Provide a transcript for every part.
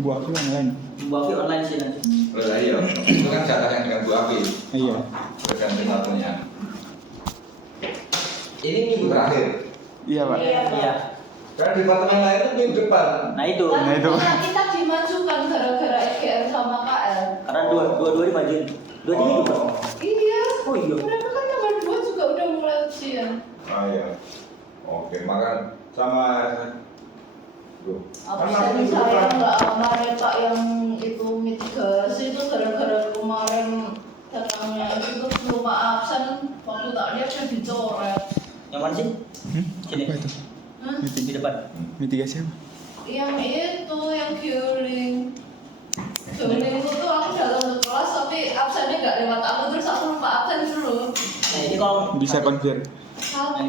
buah api online. Buah api online sih nanti. Iya, itu kan data yang dengan buah api. Iya. Berganti satunya. Ini minggu terakhir. Iya Pak. Iya. Karena departemen lain itu minggu depan. Nah itu. Nah, itu. Kita dimajukan gara-gara EGR sama KL. Karena dua dimajuin. Dua ini juga. Iya. Oh iya. Mereka kan tanggal 2 juga udah mulai ujian. Oh iya. Oke, maka sama. Absen saya nggak kemarin Pak yang itu mitigasi itu gara-gara kemarin datangnya itu lupa absen waktu tak lihat dia dicoret. Yang mana sih? Sini. Apa itu? Hah? Di depan. Mitigasi apa? Yang itu yang Gioling. Gioling itu tuh aku datang ke kelas tapi absennya nggak lewat aku terus aku lupa absen dulu. Nah ini kalau Bisa konfir. Satu.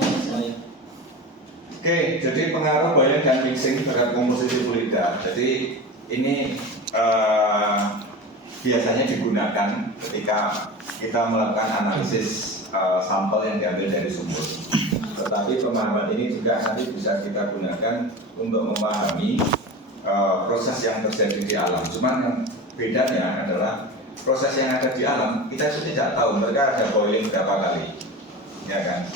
Oke, jadi pengaruh buoyant dan mixing terhadap komposisi fluida. Jadi ini biasanya digunakan ketika kita melakukan analisis sampel yang diambil dari sumur. Tetapi pemahaman ini juga nanti bisa kita gunakan untuk memahami proses yang terjadi di alam. Cuman yang bedanya adalah proses yang ada di alam kita itu tidak tahu mereka ada boiling berapa kali, ya kan?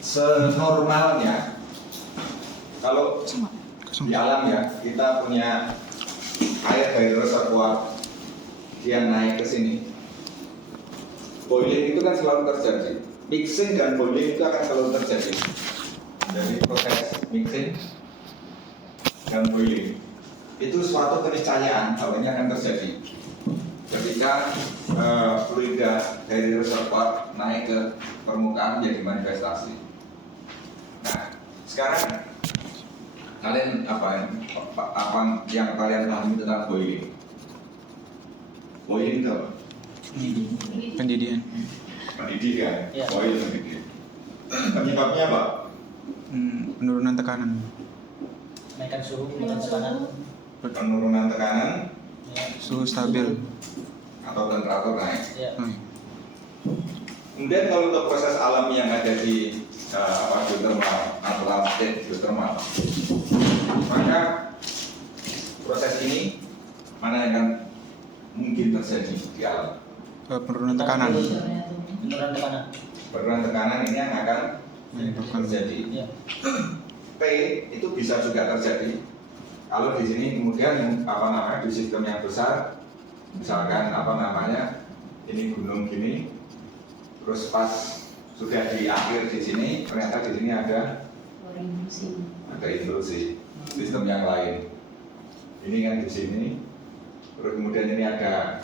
Senormalnya kalau di alam ya kita punya air dari reservoir yang naik ke sini, boiling itu kan selalu terjadi, mixing dan boiling itu akan selalu terjadi. Jadi proses mixing dan boiling itu suatu keniscayaan bahwa ini akan terjadi ketika fluida dari reservoir naik ke permukaan menjadi manifestasi. Nah, sekarang kalian apa yang kalian pahami tentang boiling? Boiling itu apa? Pendidikan. Pendidikan. Ya. Boil mendidih. Penyebabnya apa? Penurunan tekanan. naikkan suhu, naikkan tekanan. Penurunan tekanan Ya. Suhu stabil. atau temperatur naik. Ya. Kemudian kalau untuk proses alami yang ada di geothermal, natural state geothermal, maka proses ini mana yang akan mungkin terjadi di alam? Penurunan tekanan. Penurunan tekanan. Penurunan tekanan ini yang akan Menyebabkan terjadi. Ya. P itu bisa juga terjadi kalau di sini kemudian di sistem yang besar, misalkan ini gunung gini, terus pas sudah di akhir di sini ternyata di sini ada intrusi sistem yang lain. Ini kan di sini, terus kemudian ini ada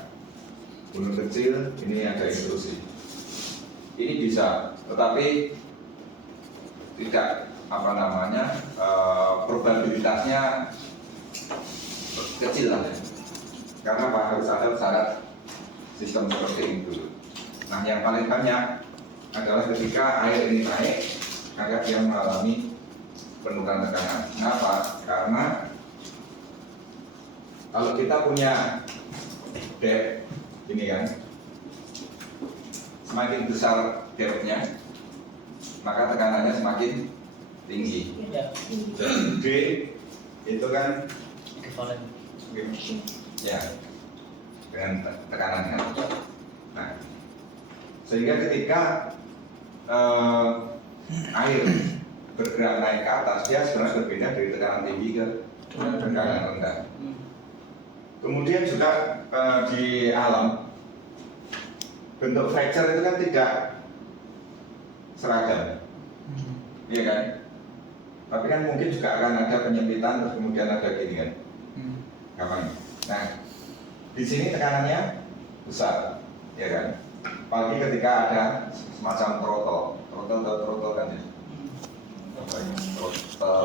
gunung kecil, ini ada intrusi. Ini bisa, tetapi tidak probabilitasnya kecil lah ya. Karena harus ada syarat sistem seperti ini dulu. Nah, yang paling banyak adalah ketika air ini naik, maka dia mengalami penurunan tekanan. Kenapa? Karena kalau kita punya depth ini kan, semakin besar depth-nya, maka tekanannya semakin tinggi. Ya. Dan D itu kan Ekivalen. ya dengan tekanannya. Nah, sehingga ketika air bergerak naik ke atas, dia sebenarnya berbeda dari tekanan tinggi ke tekanan rendah. Kemudian juga di alam bentuk fracture itu kan tidak seragam, iya kan? Tapi kan mungkin juga akan ada penyempitan, terus kemudian ada gini kan? Gampang. Nah, di sini tekanannya besar, ya kan? Apalagi ketika ada semacam trotol kan ya? Trotol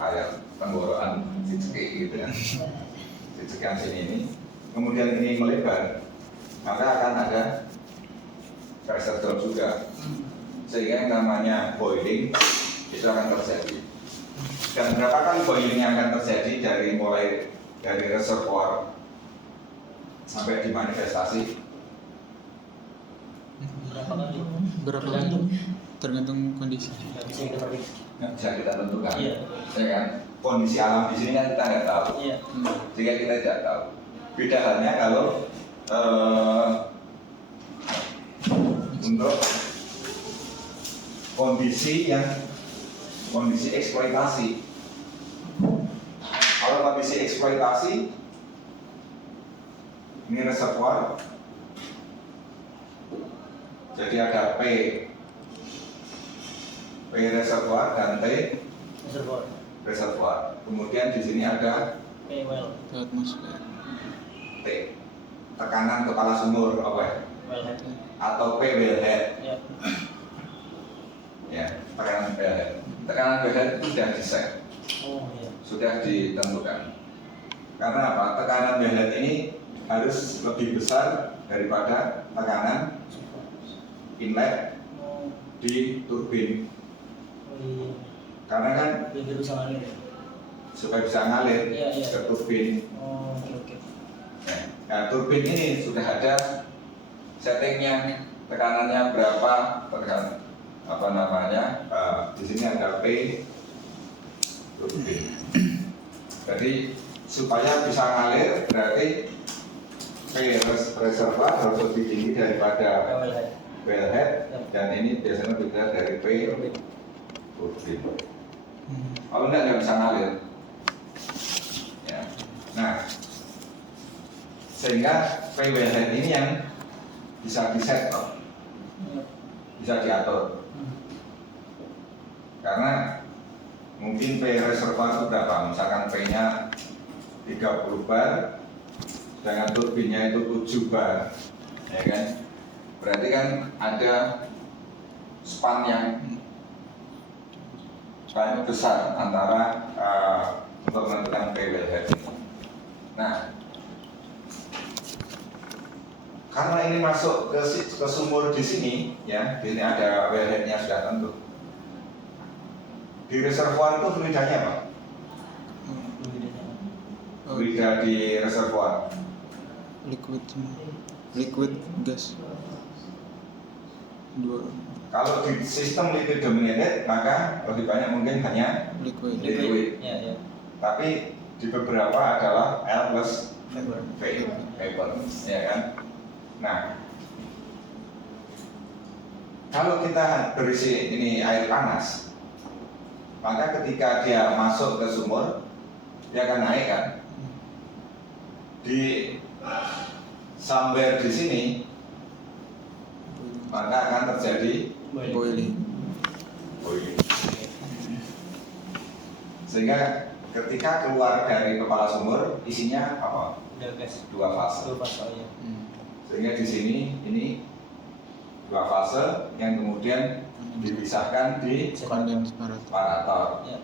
kayak tenggorokan ciceki gitu kan? Cecekan sini ini, kemudian ini melebar, maka akan ada pressure drop juga, sehingga yang namanya boiling itu akan terjadi. Dan berapa kali boiling yang akan terjadi mulai dari reservoir sampai di manifestasi? Berapa kali? Berapa kali? Tergantung kondisi. Nggak bisa kita prediksi. Nggak bisa kita tentukan, Iya. ya kan? kondisi alam di sini kan kita nggak tahu, Iya. jika kita tidak tahu. Beda halnya kalau untuk kondisi eksploitasi. Kalau kondisi eksploitasi, ini reservoir, jadi ada P reservoir dan T reservoir. Kemudian di sini ada Well. Atmosfer. T, tekanan kepala sumur apa ya? Wellhead. Atau P wellhead. Ya. Ya, tekanan wellhead. Tekanan wellhead itu sudah diset, Oh iya. sudah ditentukan. Karena apa? Tekanan wellhead ini harus lebih besar daripada tekanan inlet Oh. di turbin. Oh iya. Karena kan Biar bisa ngalir ya. supaya bisa ngalir Iya, iya. ke turbin. Oh oke. Nah, turbin ini sudah ada settingnya, tekanannya berapa, tekan apa namanya? Di sini ada P turbin. Jadi supaya bisa ngalir berarti P reservoir harus lebih tinggi daripada Wellhead. wellhead, dan ini biasanya lebih besar dari P turbin. Kalau nggak bisa ngalir. Ya. Nah, sehingga P wellhead ini yang bisa diset, bisa diatur. Karena mungkin P reservoir itu berapa? Misalkan P-nya 30 bar, sedangkan turbinnya itu 7 bar, ya kan? Berarti kan ada span yang banyak besar antara untuk menentukan P wellhead ini. Nah, karena ini masuk ke sumur di sini, ya, di sini ada wellheadnya sudah tentu. Di reservoir itu fluidanya apa? Fluida di reservoir. Liquid semua. Liquid gas. Dua Kalau di sistem liquid dominated, maka lebih banyak mungkin hanya liquid. liquid. Ya, ya. Tapi di beberapa adalah L plus Vapor. vapor, ya kan? Nah, kalau kita berisi ini air panas, maka ketika dia masuk ke sumur, dia akan naik kan? Di somewhere di sini, maka akan terjadi Boiling. boiling. Sehingga ketika keluar dari kepala sumur, isinya apa? Udah gas. Dua fase. Dua fase ya. Sehingga di sini ini dua fase yang kemudian dipisahkan di separator. Ya.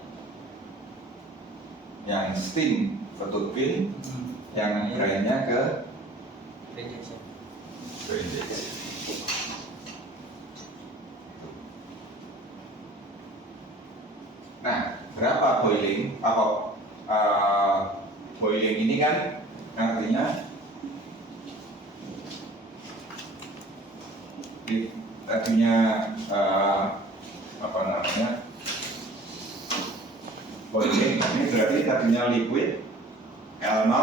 Yang steam ke turbin, yang drainnya ke Reject ya. drainage. Nah, berapa boiling? Boiling ini kan artinya tadinya apa namanya? Boiling ini berarti tadinya liquid L0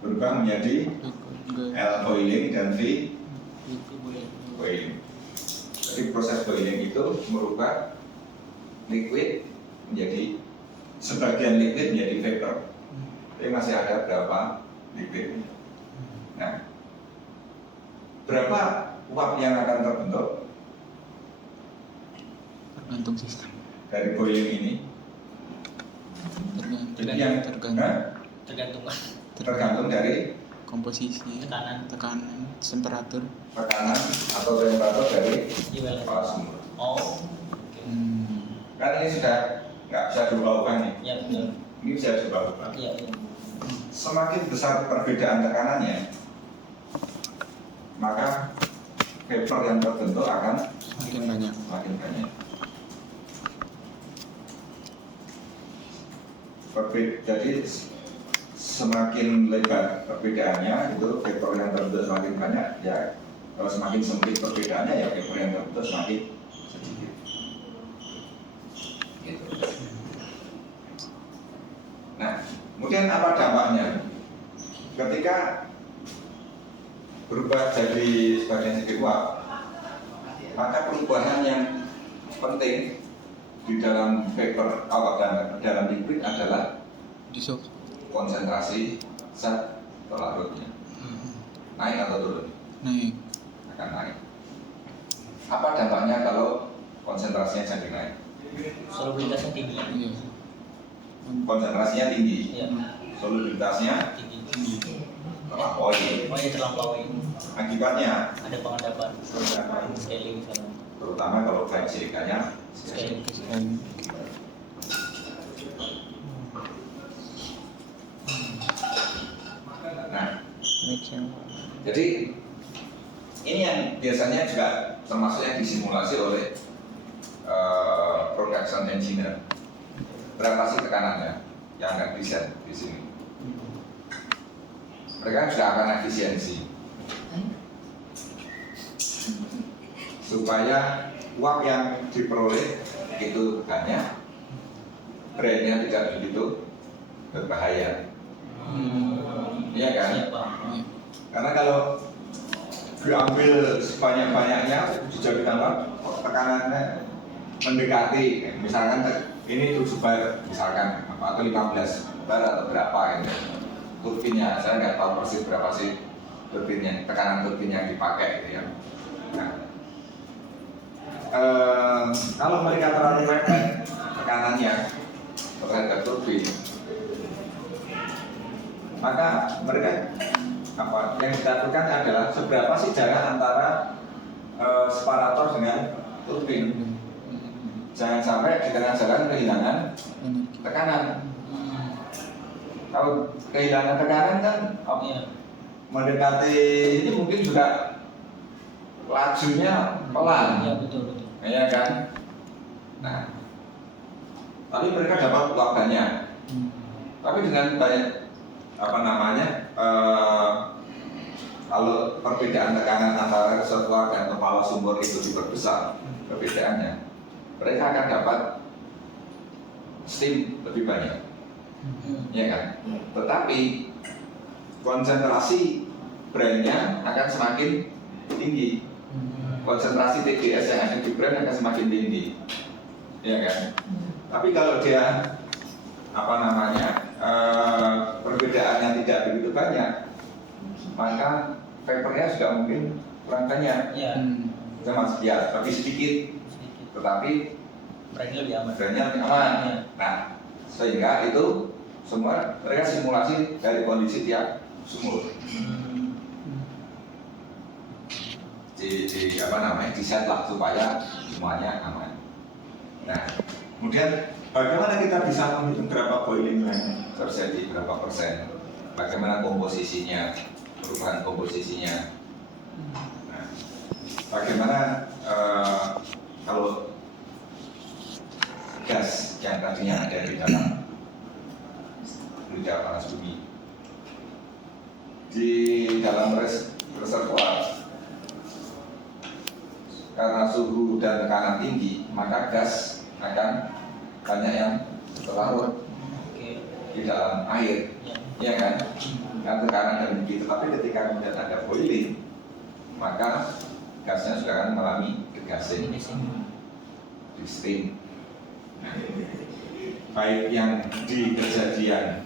berubah menjadi L boiling dan V boiling. Jadi proses boiling itu merubah liquid menjadi sebagian liquid menjadi vapor. Tapi masih ada berapa liquid. Nah, berapa uap yang akan terbentuk Tergantung sistem. dari boiling ini? Tergantung dari Komposisi, Tekanan. temperatur. tekanan atau temperatur dari Di wellhead. kepala sumur. Oh. Oke. Kan ini sudah nggak bisa diubah-ubah nih. Ya betul. Ini bisa diubah-ubah. Iya. Iya. Semakin besar perbedaan tekanannya, maka vapor yang terbentuk akan Makin banyak. semakin banyak. Jadi semakin lebar perbedaannya itu vapor yang terbentuk semakin banyak, ya kalau semakin sempit perbedaannya ya vapor yang terbentuk semakin sedikit. Gitu. Kemudian apa dampaknya? Ketika berubah jadi sebagian sedikit uap, maka perubahan yang penting di dalam vapor dan dalam liquid adalah Disok. konsentrasi zat larutnya. Naik atau turun? Naik. Akan naik. Apa dampaknya kalau konsentrasinya jadi naik? Solubilitasnya tinggi. Iya. Konsentrasinya tinggi, Iya. solubilitasnya Tinggi. terlampaui. Oh ya terlampaui. Akibatnya, Ada pengendapan. Scaling misalnya. terutama kalau baik silikanya, Scaling. Sekali. nah, Mix yang jadi ini yang biasanya juga termasuk yang disimulasi oleh production engineer. Berapa sih tekanannya yang akan diset di sini? Mereka juga akan efisiensi supaya uap yang diperoleh itu banyak, brandnya tidak begitu berbahaya. Iya kan? Iya, Pak. Karena kalau diambil sebanyak-banyaknya dijadikan apa? Tekanannya mendekati, misalkan ini 7 bar misalkan atau 15 bar atau berapa ini turbinnya, saya nggak tahu persis berapa sih turbinnya, tekanan turbin yang dipakai gitu ya. Nah, kalau mereka terlalu mepet tekanannya terhadap turbin, maka mereka apa yang dilakukan adalah seberapa sih jarak antara separator dengan turbin. Jangan sampai di tengah jalan kehilangan energi. tekanan. Kalau kehilangan tekanan kan Iya. mendekati ini mungkin juga lajunya pelan, Iya betul. ya kan? Nah, tapi mereka dapat uap banyak. Tapi dengan banyak apa namanya? Kalau perbedaan tekanan antara reservoir dan kepala sumur itu diperbesar perbedaannya, mereka akan dapat steam lebih banyak, ya kan? Tetapi konsentrasi brandnya akan semakin tinggi, konsentrasi TDS yang ada di brand akan semakin tinggi, ya kan? Tapi kalau dia apa namanya perbedaannya tidak begitu banyak, maka vapornya juga mungkin kurang banyak, Iya. sama ya lebih sedikit, Sedikit. tetapi Brandnya lebih aman. brandnya lebih aman. Iya. Nah, sehingga itu semua mereka simulasi dari kondisi tiap sumur di apa namanya di set lah supaya semuanya aman. Nah, kemudian bagaimana kita bisa menghitung berapa boiling yang terjadi, berapa persen, bagaimana komposisinya, perubahan komposisinya. Nah, bagaimana kalau gas yang tadinya ada di dalam panas bumi di dalam reservoir, karena suhu dan tekanan tinggi, maka gas akan banyak yang terlarut Oke. di dalam air, Iya. ya kan? Kan tekanan dan tinggi, tetapi ketika kemudian ada boiling, maka gasnya juga akan mengalami degassing, Ini sih. di steam. Baik yang di kejadian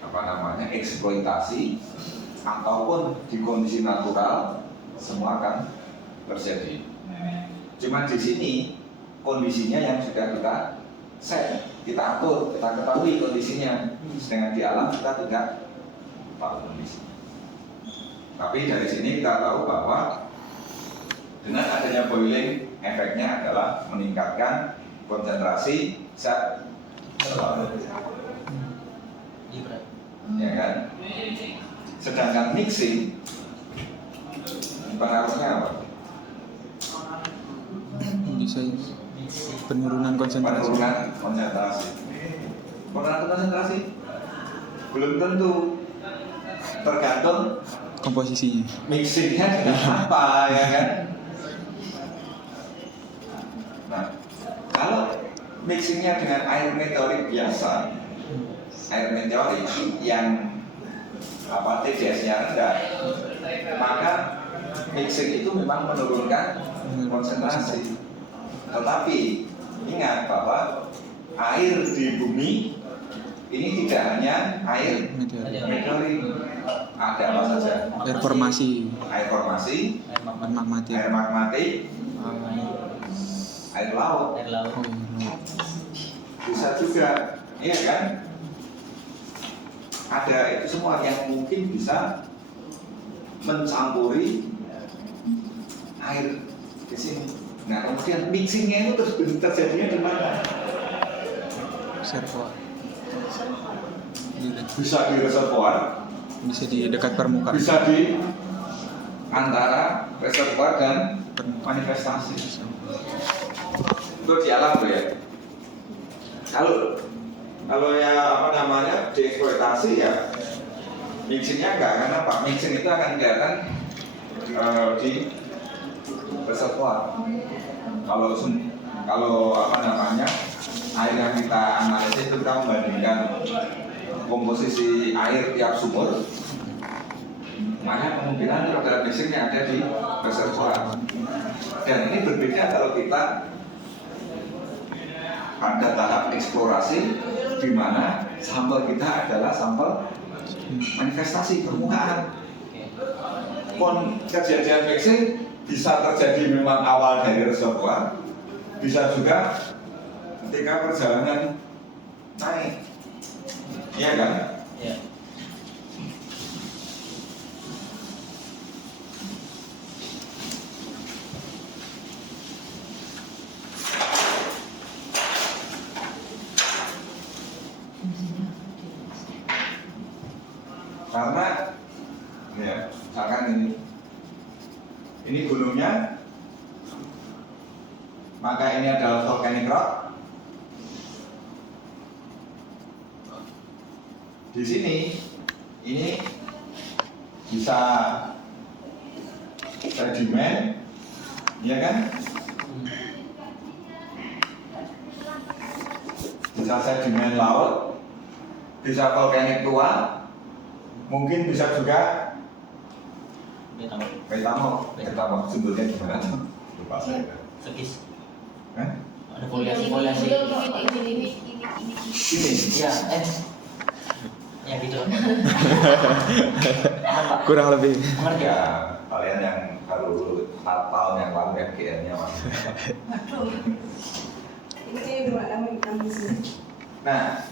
apa namanya eksploitasi ataupun di kondisi natural, semua akan terjadi. Cuma di sini kondisinya yang sudah kita set, kita atur, kita ketahui kondisinya. Sedangkan di alam kita tidak tahu kondisinya. Tapi dari sini kita tahu bahwa dengan adanya boiling, efeknya adalah meningkatkan konsentrasi zat larut, Libra. ya kan? Sedangkan mixing pengaruhnya apa? Bisa penurunan konsentrasi. Penurunan konsentrasi. Penurunan konsentrasi belum tentu, tergantung Komposisinya. mixingnya dengan apa, ya kan? Nah, kalau mixingnya dengan air meteorit biasa, air meteorit yang TDS-nya rendah, maka mixing itu memang menurunkan konsentrasi. Tetapi ingat bahwa air di bumi ini tidak hanya air meteorit, ada apa saja? Air formasi, Air formasi, Air magmatik, air magmatik, air laut, Air laut. oh, laut. bisa juga, iya kan? Ada itu semua yang mungkin bisa mencampuri air di sini. Nah, kemudian mixingnya itu terjadinya di mana? Reservoir. Bisa di reservoir, Bisa di dekat permukaan. bisa di antara reservoir dan manifestasi. Itu di alam tuh ya. Kalau ya dieksploitasi ya mixingnya enggak, karena apa? Mixing itu akan kelihatan di reservoir. Kalau air yang kita analisis itu kita membandingkan komposisi air tiap sumur, maka kemungkinan terhadap mixingnya ada di reservoir. Dan ini berbeda kalau kita pada tahap eksplorasi di mana sampel kita adalah sampel manifestasi permukaan. Kejadian mixing bisa terjadi memang awal dari reservoir, bisa juga ketika perjalanan naik, iya kan? Ya. Karena ya, misalkan ini gunungnya, maka ini adalah volcanic rock. Di sini ini bisa sedimen, ya kan? Bisa sedimen laut, bisa volcanic tua. Mungkin bisa juga metamor sumbernya gimana? Lupa saya. Sekis. Hah? Ada foliasi. Ini. Ini. Ya, ya gitu. Kurang lebih. Mengerti ya? Ya, kalian yang baru 4 tahun yang lalu FGN-nya mas. Ini dua ambisi. Nah,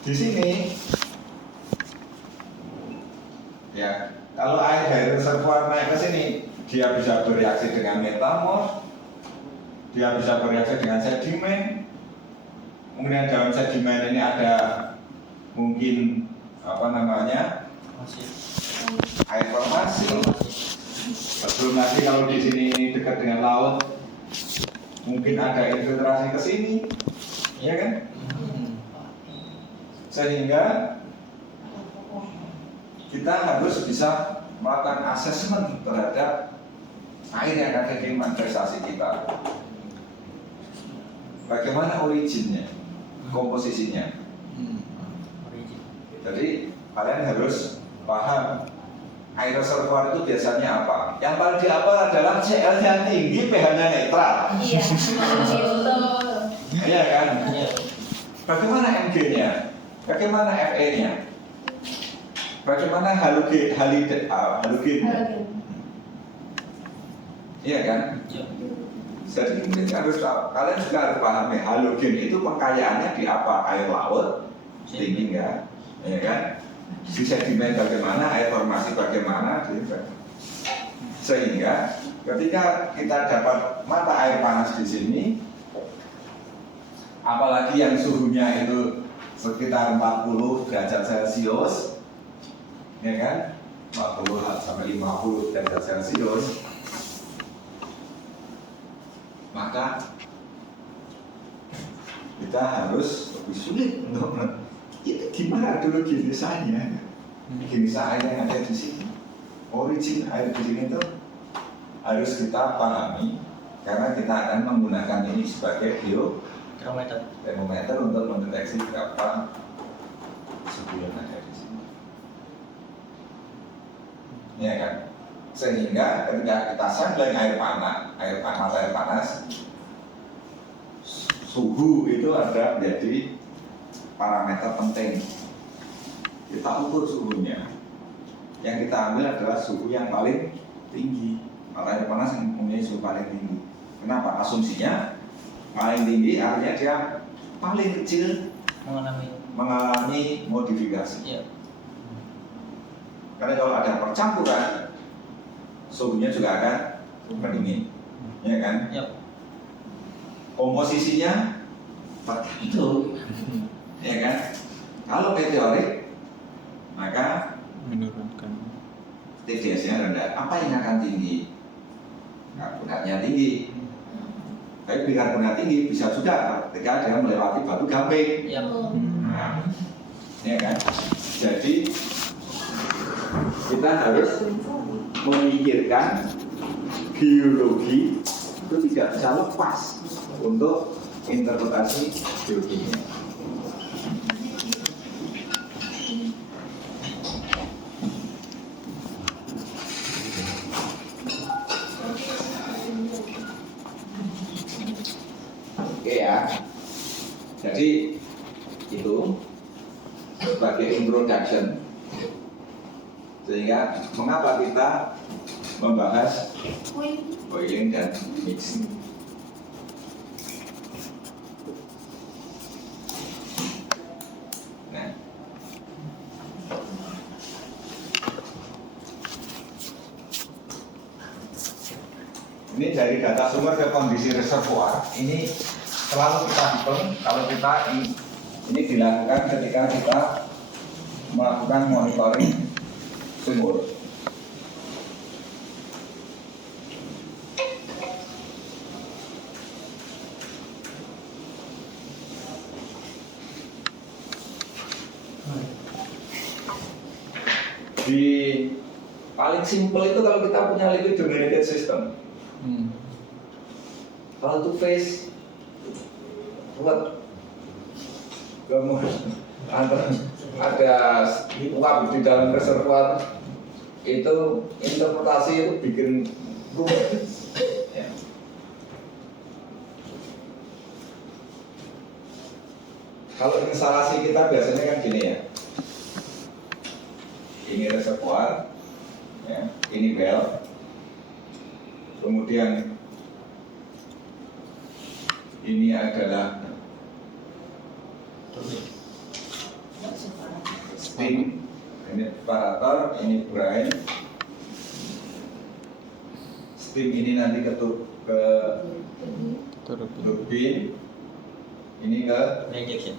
di sini ya, kalau air dari reservoir naik ke sini, dia bisa bereaksi dengan metamorf, dia bisa bereaksi dengan sedimen. Kemudian dalam sedimen ini ada mungkin Masih. air formasi. Belum lagi kalau di sini ini dekat dengan laut, mungkin ada infiltrasi ke sini, ya kan? Sehingga kita harus bisa melakukan asesmen terhadap air yang ada di manifestasi kita. Bagaimana originnya, komposisinya. Jadi kalian harus paham air reservoir itu biasanya apa. Yang paling diapal adalah CL-nya tinggi, pH-nya netral. Iya, gitu. Iya kan? Iya. Bagaimana MG-nya? Bagaimana Fe-nya? Bagaimana halogen? Iya kan? Iya. Jadi kita harus tahu, kalian juga harus paham ya, halogen itu pengkayaannya di apa? Air laut, tinggi enggak? Ya kan? Di sedimen bagaimana, air formasi bagaimana, gitu. Sehingga ketika kita dapat mata air panas di sini, apalagi yang suhunya itu sekitar 40 derajat Celcius, ya kan? 40 sampai 50 derajat Celcius, maka kita harus lebih sulit untuk itu gimana dulu ginisanya, ginisa air yang ada di sini, origin air di sini itu harus kita pahami karena kita akan menggunakan ini sebagai Termometer. termometer untuk mendeteksi berapa suhu yang ada di sini. Ya kan? Sehingga ketika kita sampling air panas, suhu itu ada menjadi parameter penting. Kita ukur suhunya. Yang kita ambil adalah suhu yang paling tinggi. Mata air panas yang mempunyai suhu paling tinggi. Kenapa? Asumsinya paling tinggi artinya dia paling kecil mengalami modifikasi. Iya. Karena kalau ada percampuran, suhunya juga akan mendingin, ya kan? Iya. Komposisinya tertentu, ya kan? Kalau meteorit, maka menurunkan. TDS-nya rendah. Apa yang akan tinggi? Karbonatnya tinggi. Tapi bikarbonat tinggi bisa juga ketika dia melewati batu gamping. Iya. Nah, ya kan? Jadi kita harus memikirkan geologi itu tidak bisa lepas untuk interpretasi geologinya. Oke ya. Jadi itu sebagai introduction. Sehingga mengapa kita membahas boiling dan mixing. Nah, ini dari data sumber ke kondisi reservoir. Ini selalu kita hitung kalau kita ini dilakukan ketika kita melakukan monitoring sumur. Di paling simpel itu kalau kita punya liquid dominated system. Kalau two phase buat kemudian ada uap di dalam reservoir itu interpretasi itu bikin rumit. Ya. Kalau instalasi kita biasanya kan gini ya, ini reservoir, ya, ini well, kemudian ini adalah steam, ini separator, ini brine. Steam ini nanti ke turbin, ini ke reinjeksi.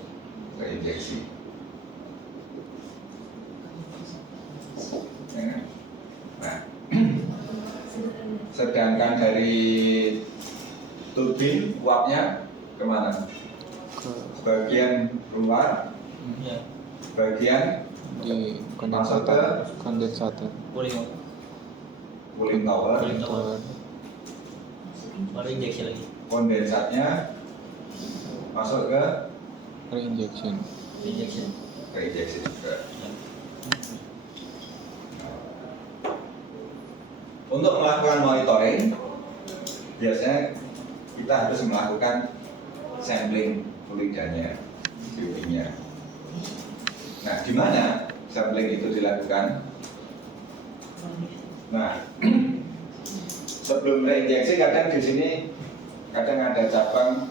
Nah, sedangkan dari turbin uapnya kemana? Bagian luar, bagian Di masuk ke kondensator. cooling tower, Baru injeksi lagi. kondensatnya masuk ke Reinjection. reinjeksi juga. Untuk melakukan monitoring, biasanya kita harus melakukan sampling fluidanya, fluidnya. Nah, di mana sampling itu dilakukan? Nah, sebelum reinjeksi kadang di sini kadang ada cabang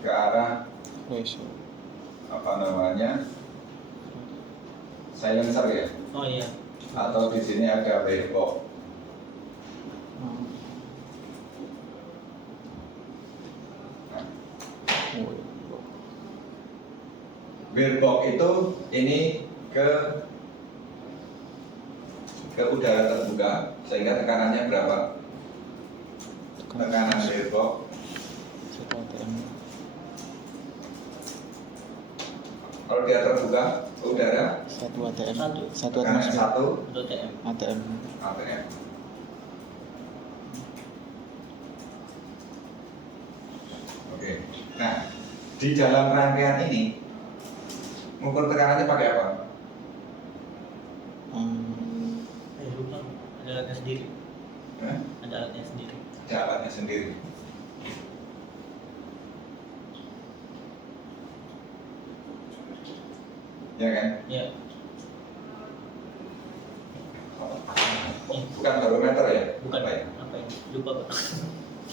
ke arah Pressure. apa namanya silencer ya, Oh iya. atau di sini ada wave box. Wave box itu ini ke udara terbuka sehingga tekanannya berapa? Tekanan wave box 1 atm. kalau dia terbuka ke udara 1 atm. 1 tekanan atmosfer. 1 atm. atm. Oke. Nah, di dalam rangkaian ini Mengukur tekanannya pakai apa? Lupa. Ada alatnya sendiri. Hah? Ada alatnya sendiri. Ada alatnya sendiri. Ya kan? Ya. Bukan barometer ya? Bukan. Apa ya? Apa ini? Lupa Pak.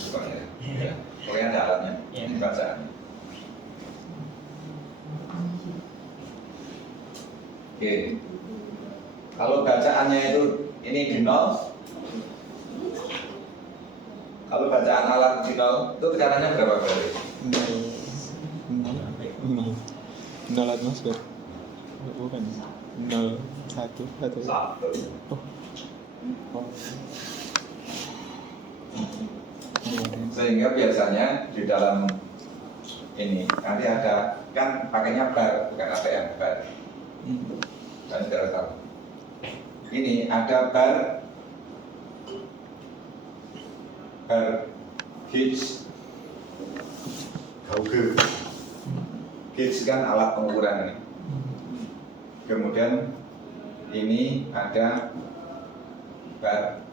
Bukan ya? Ya. Pokoknya ada alatnya. Ya. Ini bacaan. Oke. Kalau bacaannya itu ini di nol. Kalau bacaan alat di nol, itu tekanannya berapa berarti? 0 atmosfer. Bukan. 0, 1, 1. Satu. Oh. Sehingga biasanya di dalam ini nanti ada kan pakainya bar bukan ATM bar. Dan saudara tahu. Ini ada bar gauge. Gauge kan alat pengukuran ini. Kemudian ini ada bar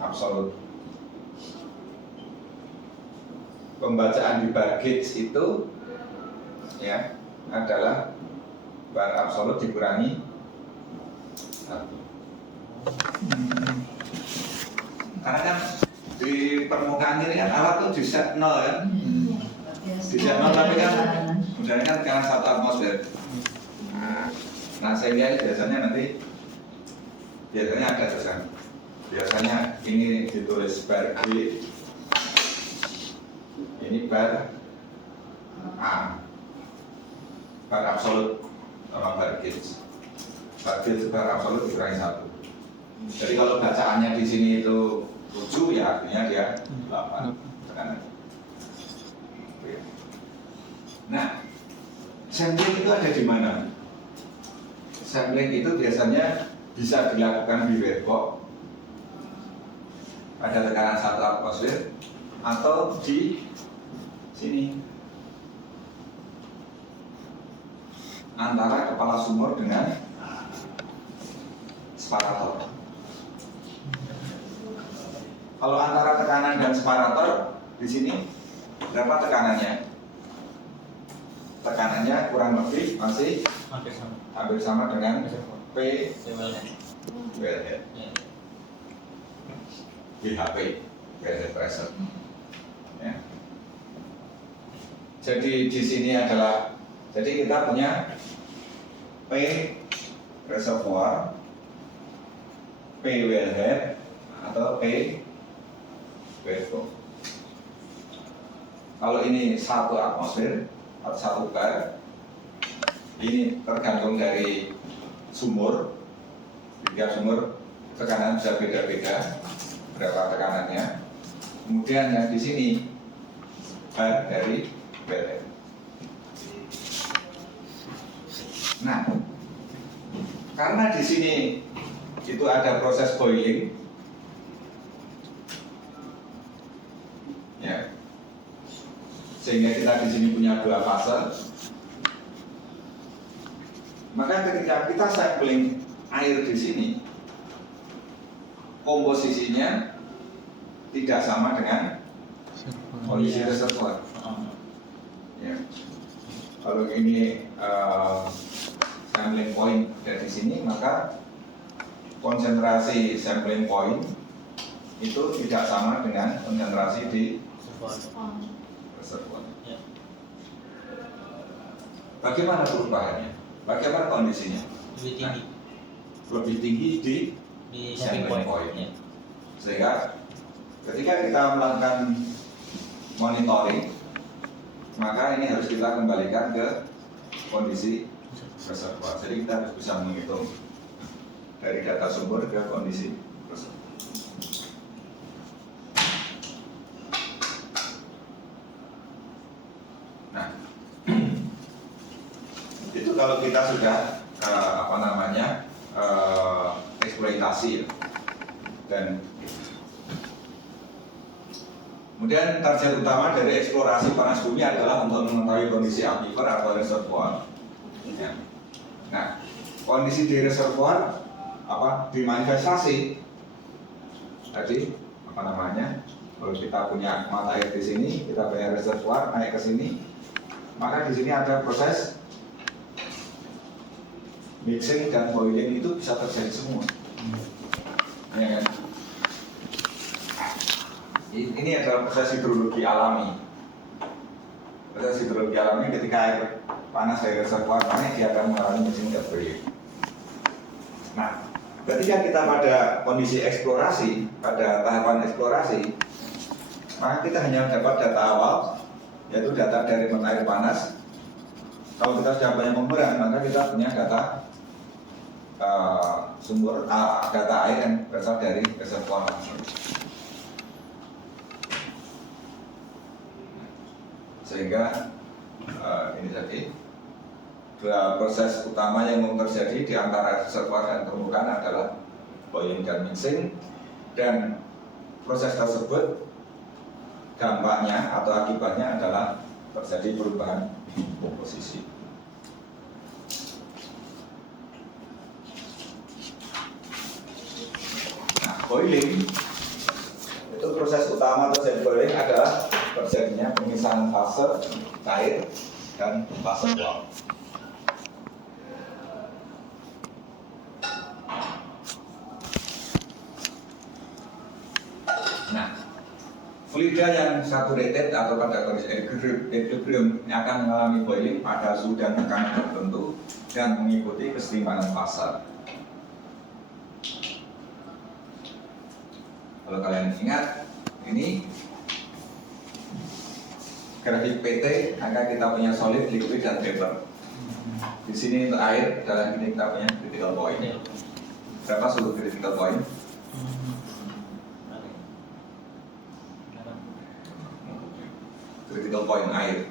absolut. Pembacaan di bar gauge itu ya adalah bar absolut dikurangi 1. Karena kan di permukaan ini kan alat tuh di set 0 kan? Di set 0 tapi kan sebenarnya kan tekanan 1 atmosfer. Nah sehingga ini biasanya ada tulisan. Biasanya ini ditulis bar G, ini bar A, bar absolut sama bar gauge. Bar gauge bar absolut dikurangi 1. Jadi kalau bacaannya di sini itu 7 ya artinya dia 8 tekanan. Nah, sampling itu ada di mana? Sampling itu biasanya bisa dilakukan di webbox pada tekanan 1 atmosfer atau di sini antara kepala sumur dengan separator. Kalau antara tekanan dan separator di sini berapa tekanannya? Tekanannya kurang lebih masih hampir sama dengan P wellhead. BHP wellhead pressure. Ya. Jadi di sini adalah kita punya P reservoir, P wellhead atau P wellbore. Kalau ini 1 atmosfer atau 1 bar, ini tergantung dari sumur. Di tiap sumur tekanan bisa beda-beda berapa tekanannya. Kemudian yang di sini bar dari wellhead. Nah, karena di sini itu ada proses boiling, ya, sehingga kita di sini punya 2 fase. Maka ketika kita sampling air di sini, komposisinya tidak sama dengan kondisi reservoir. Ya. Kalau ini sampling point dari sini, maka konsentrasi sampling point itu tidak sama dengan konsentrasi di reservoir. Bagaimana perubahannya? Bagaimana kondisinya? Lebih tinggi. Lebih tinggi di sampling point. Sehingga ketika kita melakukan monitoring, maka ini harus kita kembalikan ke kondisi reservoir. Jadi kita harus bisa menghitung dari data sumber ke kondisi reservoir. Nah, itu kalau kita sudah eksploitasi, dan kemudian target utama dari eksplorasi panas bumi adalah untuk mengetahui kondisi aquifer atau reservoir. Ya. kondisi di reservoir di manifestasi tadi kalau kita punya mata air di sini, kita punya reservoir naik ke sini, maka di sini ada proses mixing dan boiling itu bisa terjadi semua. Ya kan? Ini adalah proses hidrologi alami. Proses hidrologi alami ketika air panas dari reservoir naik, dia akan mengalami mixing dan boiling. Nah, ketika kita pada kondisi eksplorasi, pada tahapan eksplorasi, maka kita hanya dapat data awal, yaitu data dari mata air panas. Kalau kita sudah banyak pemberan, maka kita punya data sumber data air yang berasal dari reservoir langsung. Sehingga ini tadi dua proses utama yang terjadi di antara reservoir dan permukaan adalah boiling dan mixing, dan proses tersebut dampaknya atau akibatnya adalah terjadi perubahan komposisi. Nah, boiling itu proses utama terjadi boiling adalah terjadinya pemisahan fase cair dan fase uap. Nah, fluida yang saturated atau pada kondisi equilibrium akan mengalami boiling pada suhu dan tekanan tertentu dan mengikuti kesetimbangan fase. Kalau kalian ingat, ini grafik PT, maka kita punya solid, liquid, dan vapor. Di sini untuk air, dalam ini kita punya critical point. Berapa suhu critical point? Critical point air.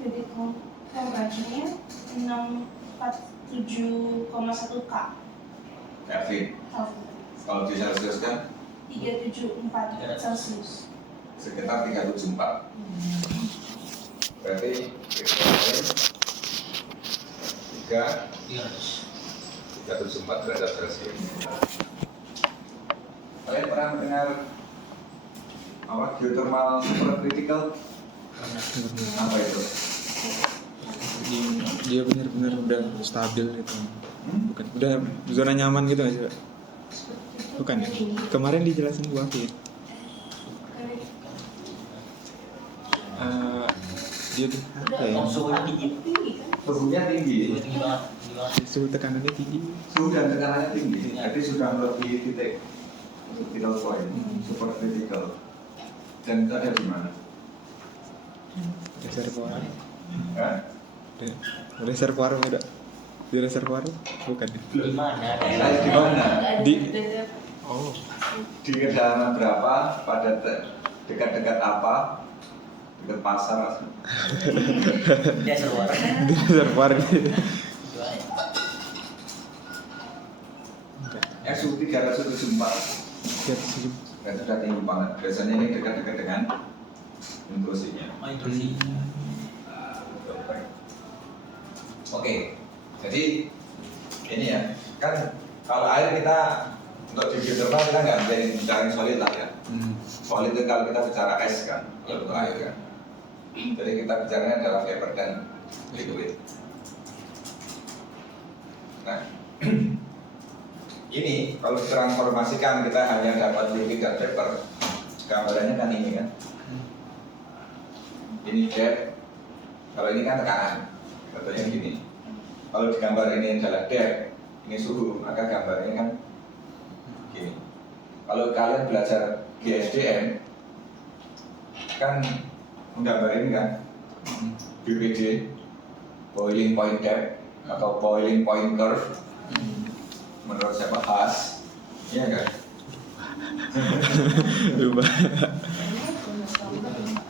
Jadi konversinya 647,1 K. Kelvin. Kalau di Celsius kan 374 Celsius. sekitar 374. Berarti critical point 374 derajat Celcius. Kalian pernah mendengar geothermal supercritical? Apa itu? Dia benar-benar udah stabil gitu. Bukan, udah zona nyaman gitu aja. Bukan ya? Kemarin dijelasin Bu Afi. Dia tuh apa ya? Suhunya tinggi. Suhunya tinggi. Tinggi banget. Suhu tekanannya tinggi. Suhu dan tekanannya tinggi. Jadi sudah melebihi titik critical point, supercritical. Dan itu ada di mana? Reservoir. Hah? Reservoir udah. Di reservoir bukan ya? Di mana? Di mana? Oh. Di kedalaman berapa? Pada dekat-dekat apa? Dekat pasar. Dia seluar. Di reservoir gitu. SU 374. Itu sudah tinggi banget. Biasanya ini dekat-dekat dengan intrusinya. Oh, intrusi. Oke, jadi ini ya, kan kalau air kita untuk di geothermal kita nggak bisa bicara solid lah ya. Solid itu kalau kita bicara es kan, kalau untuk air kan. Jadi kita bicaranya adalah vapor dan liquid. Nah, ini kalau ditransformasikan kita hanya dapat liquid dan vapor. Gambarannya kan ini kan. Ini depth, kalau ini kan tekanan. Contohnya gini. Kalau di gambar ini adalah depth, ini suhu, maka gambarnya kan gini. Kalau kalian belajar GSDM, kan menggambar ini kan BPD, boiling point depth atau boiling point curve. Menurut siapa? Haas, iya kan? Lupa.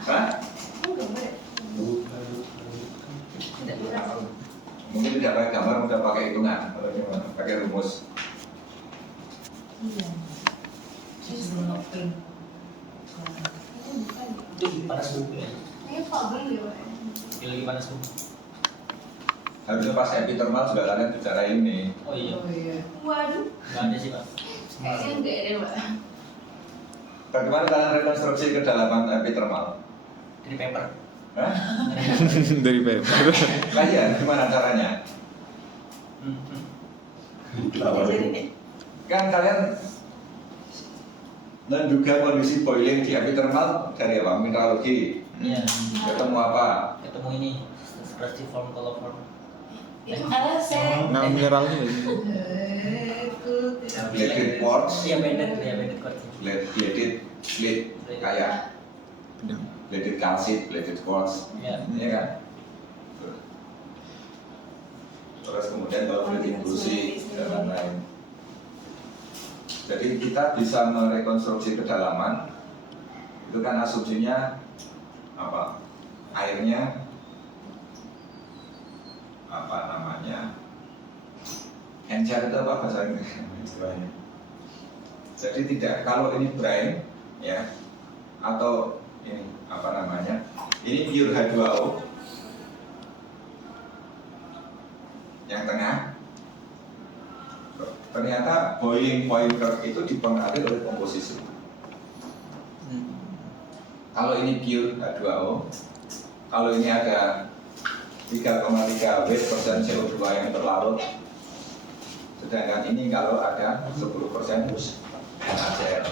Hah? Mungkin tidak pakai gambar, udah pakai hitungan atau gimana? Pakai rumus. Iya. Sebelum ngeprint. Itu lagi panas bumi ya. Ini Pak beli ya, Pak. Dia lagi panas bumi. Harusnya pas epithermal juga kalian bicara ini. Oh iya. Oh iya. Waduh. Nggak ada sih pak. Kayaknya enggak deh, Pak. Bagaimana kalian rekonstruksi kedalaman epithermal? Dari paper. Hah? Dari paper. Kalian gimana caranya? Kan kalian menduga kondisi boiling di epithermal dari apa? Mineralogi. Iya. Ketemu apa? Ketemu ini stratiform coliform. Itu ada saya. Nah, mineralnya ya. Bladed quartz, Iya banded quartz. bladed slate kayak Pedang. bladed calcite, bladed quartz. Iya. Iya kan? Terus kemudian kalau berinklusi dan lain-lain. Jadi kita bisa merekonstruksi kedalaman. Itu kan asumsinya apa? Airnya apa namanya? Encer itu apa bahasa Inggris istilahnya? Jadi tidak, kalau ini brine ya, atau ini apa namanya? Ini pure H2O yang tengah. Ternyata boiling point curve itu dipengaruhi oleh komposisi. Kalau ini pure H2O, kalau ini ada 3,3 weight% CO2 yang terlarut, sedangkan ini kalau ada 10% NaCl.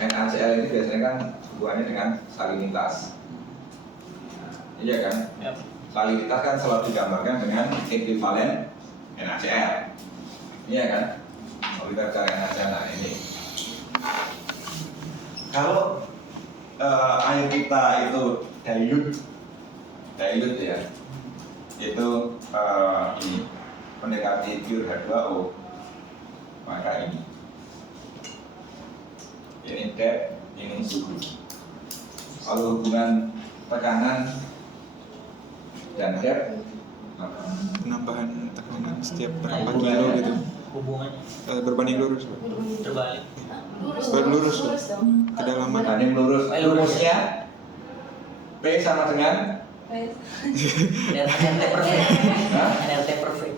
NaCl ini biasanya kan hubungannya dengan salinitas. Iya kan? Yap. Salinitas kan selalu digambarkan dengan ekuivalen NaCl. Iya kan? Kalau kita cari NaCl, nah ini. Kalau air kita itu dilute ya, itu ini mendekati pure H2O, maka ini depth, ini suhu. Kalau hubungan tekanan dan depth, Penambahan tekanan setiap berapa Nah, kilo gitu. Hubungannya Berbanding lurus, Pak. terbalik. Lurus, kedalaman. banding lurus. Rumusnya P sama dengan NRT perfect. Hah? NRT perfect.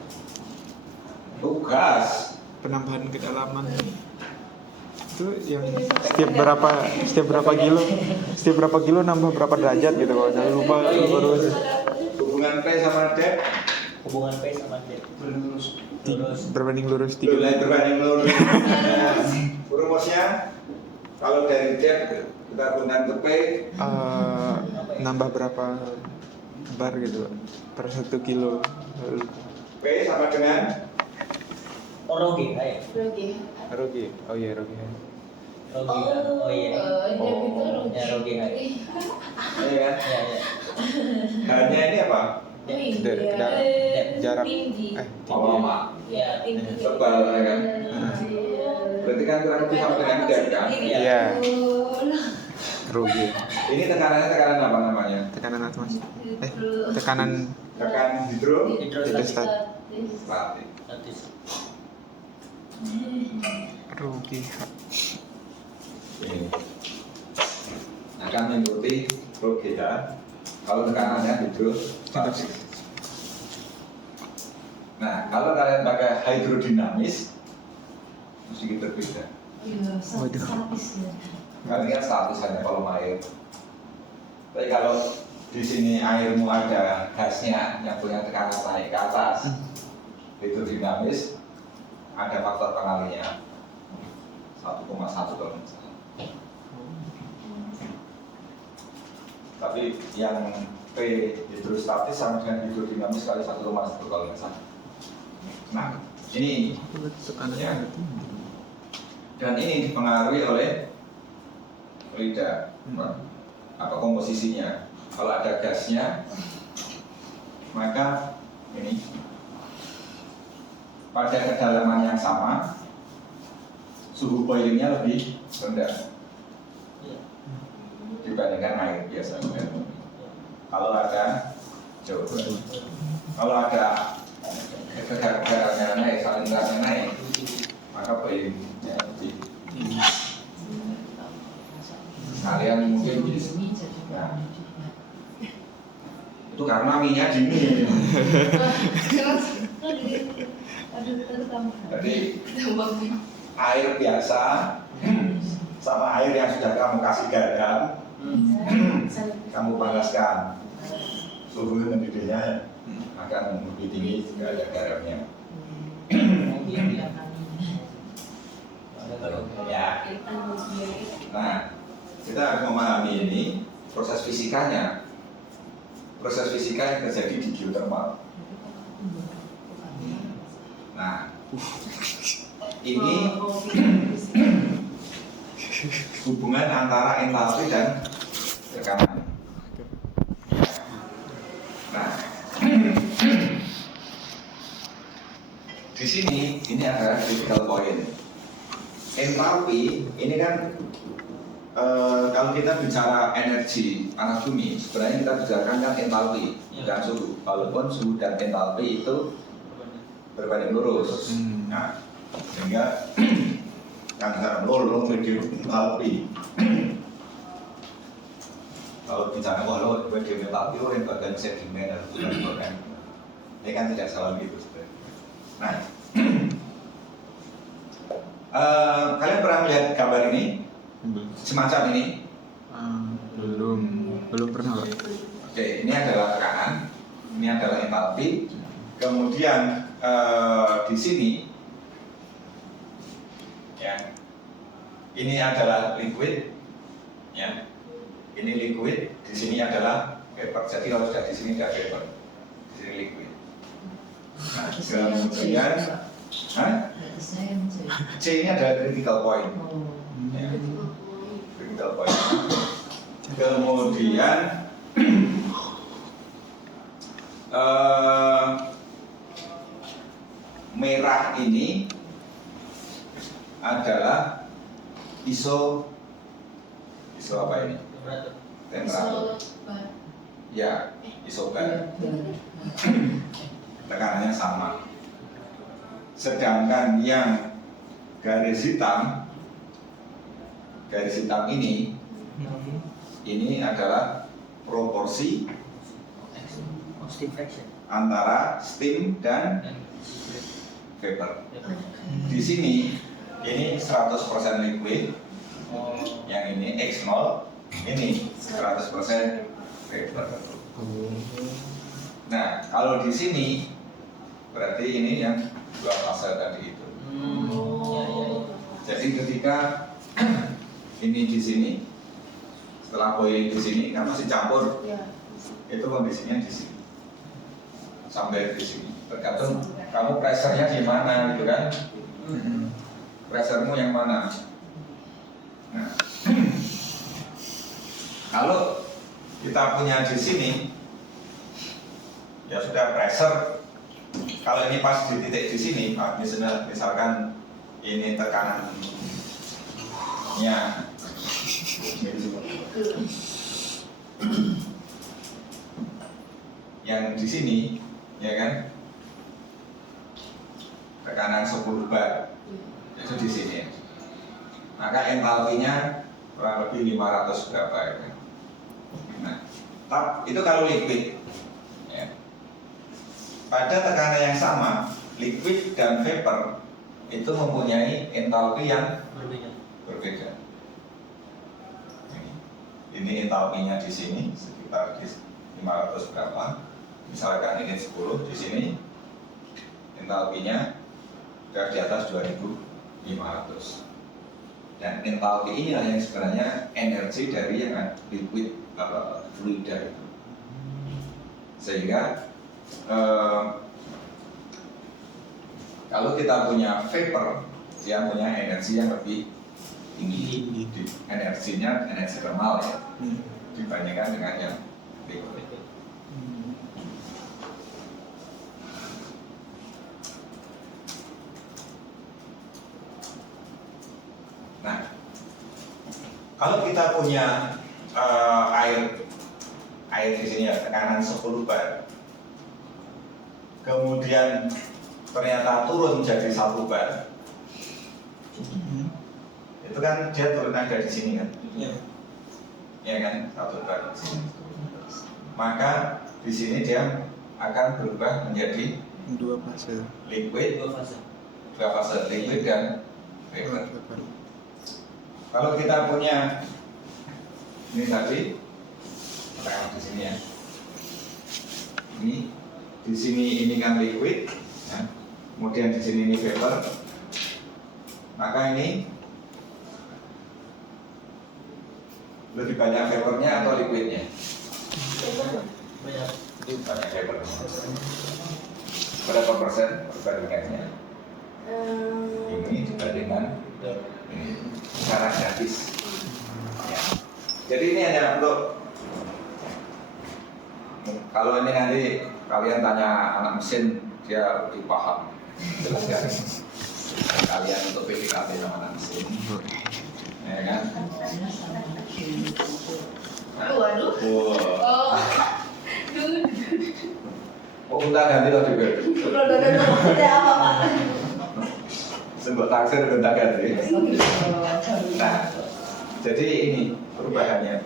Tugas. Penambahan kedalaman itu yang setiap berapa kilo nambah berapa derajat gitu, kalau saya lupa terus. Hubungan P sama depth Hubungan P sama D. Lurus. Berbanding lurus mulai 3. berbanding lurus. Rumusnya kalau dari depth kita gunakan ke P, Nambah berapa bar gitu per 1 kilo. P sama dengan Rogi, ayo. Rogi. Oh iya, Rogi. Rogi. Oh iya. Ya Rogi, ayo. ini kan? Ya ya. Hanya ini apa? Jarak Tinggi. Lama. Ya. Tebal ya kan? Berarti kan kurang lebih sama dengan depth kan? Iya. Rogi. Ini tekanannya tekanan apa namanya? Tekanan atmos. Tekanan Tekan Hidrostatik. statik. Statis. Rogi. Ini akan mengikuti ROGH kalau tekanannya hidrostatik. Nah, kalau kalian pakai hidrodinamis sedikit berbeda. Waduh. Kalian kan statis hanya kolom air. Tapi kalau di sini airmu ada gasnya yang punya tekanan naik ke atas, hidrodinamis ada faktor pengalinya 1,1 kalau nggak salah. Tapi yang P hidrostatis sama dengan hidrodinamis kali 1,1 kalau nggak salah. Nah, ini Tekanannya tinggi. dan ini dipengaruhi oleh lidah, apa komposisinya. Kalau ada gasnya, maka ini pada kedalaman yang sama, suhu boilingnya lebih rendah dibandingkan air biasa. Kalau ada Coba. Kalau ada kegarannya naik, salinannya naik, maka volume-nya lebih. Kalian mungkin bisa. Nah, itu karena minyak dingin. Jadi air biasa sama air yang sudah kamu kasih garam, kamu panaskan, suhu mendidihnya akan lebih tinggi jika ada garamnya. Ya. Nah, kita harus memahami ini proses fisikanya. Proses fisika yang terjadi di geothermal. Nah, ini hubungan antara entalpi dan tekanan. Nah, di sini ini adalah critical point. Entalpi ini kan kalau kita bicara energi panas bumi, sebenarnya kita bicarakan kan entalpi dan suhu. Walaupun suhu dan entalpi itu berbanding lurus. Nah, sehingga yang sekarang lo medium entalpi. Kalau bicara medium entalpi, yang bagian sedimen dan bukan. Ini kan tidak salah gitu sebenarnya. Nah, kalian pernah melihat gambar ini? Semacam ini? Belum pernah, Pak. Oke, ini adalah tekanan, ini adalah entalpi. Kemudian di sini, ya, ini adalah liquid, ya, ini liquid. Di sini adalah vapor. Jadi kalau sudah di sini ada vapor, di sini liquid. Nah, kemudian, C ini adalah critical point. Ya. Critical point. Kemudian merah ini adalah iso apa ini? Temperatur. Ya, isobar. Tekanannya sama. Sedangkan yang garis hitam ini adalah proporsi antara steam dan vapor. Di sini ini 100% liquid, yang ini X0, ini 100% vapor. Nah, kalau di sini berarti ini yang dua fase tadi itu. Jadi ketika ini di sini, setelah boiling di sini kan masih campur, itu kondisinya di sini sampai di sini. Tergantung kamu pressure-nya di mana gitu kan? Pressure-mu yang mana? Nah, kalau kita punya di sini, ya sudah pressure. Kalau ini pas di titik di sini, Pak, misalkan ini tekanannya yang di sini, ya kan? Tekanan 10 bar itu di sini. Maka entalpinya kurang lebih 500 berapa ya kan? Nah, itu kalau liquid. Ya. Pada tekanan yang sama, liquid dan vapor itu mempunyai entalpi yang berbeda. Ini entalpinya di sini sekitar 500 berapa? Misalkan ini 10, di sini entalpinya sudah di atas 2500. Dan entalpi inilah yang sebenarnya energi dari yang liquid fluida itu. Sehingga kalau kita punya vapor, dia punya energi yang lebih tinggi. Energinya energi thermal ya, dibandingkan dengan yang liquid. Nah, kalau kita punya air air di sini ya, tekanan 10 bar. Kemudian ternyata turun jadi 1 bar. Itu kan dia turun ada di sini kan? Iya. Ya kan, 1 bar di sini. Maka di sini dia akan berubah menjadi 2 fase. liquid, Dua fase. 2 fase liquid dan vapor. Kalau kita punya ini tadi, tengok di sini ya. Ini di sini ini kan liquid, ya. Kemudian di sini ini vapor. Maka ini lebih banyak vapornya atau liquidnya? Banyak. Banyak vapor. Berapa persen perbandingannya? Ini dibandingkan ini secara gratis. Ya. Jadi ini hanya untuk kalau ini nanti kalian tanya anak mesin dia lebih paham jelaskan. Kalian untuk PDKT sama anak mesin, ya kan? Waduh. Wow. Oh. Oh, kita ganti loh juga. Tidak apa Pak. Sebut taksir kita ganti. Nah, jadi ini perubahannya.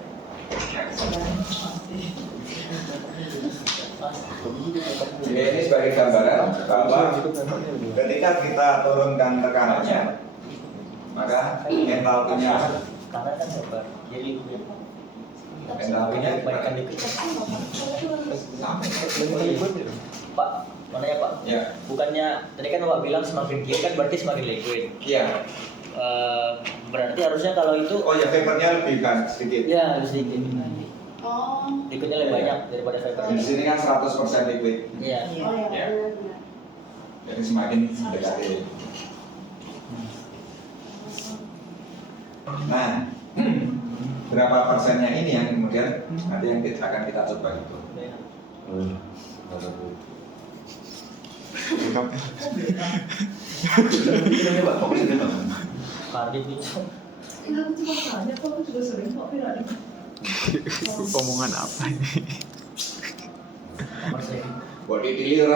Jadi ini sebagai gambaran bahwa ketika kita turunkan tekanannya, maka entalpinya Karena kan vapor. Jadi entalpinya baikkan liquid. sampai. Pak, mana ya Pak? Ya, Bukannya tadi kan Bapak bilang semakin kiri kan berarti semakin liquid. iya. Berarti harusnya kalau itu Oh ya, vapornya lebih kan sedikit. ya lebih sedikit. Oh. Liquidnya lebih banyak daripada vapor. Di sini kan 100% liquid. Iya. Oh ya. Ya. Jadi semakin mendekati. Nah, berapa persennya ini yang kemudian nanti yang akan kita coba itu. Karbit itu. Aku cuma tanya, kok aku juga sering kok viral. Omongan apa ini? Nomor saya. Body tilir.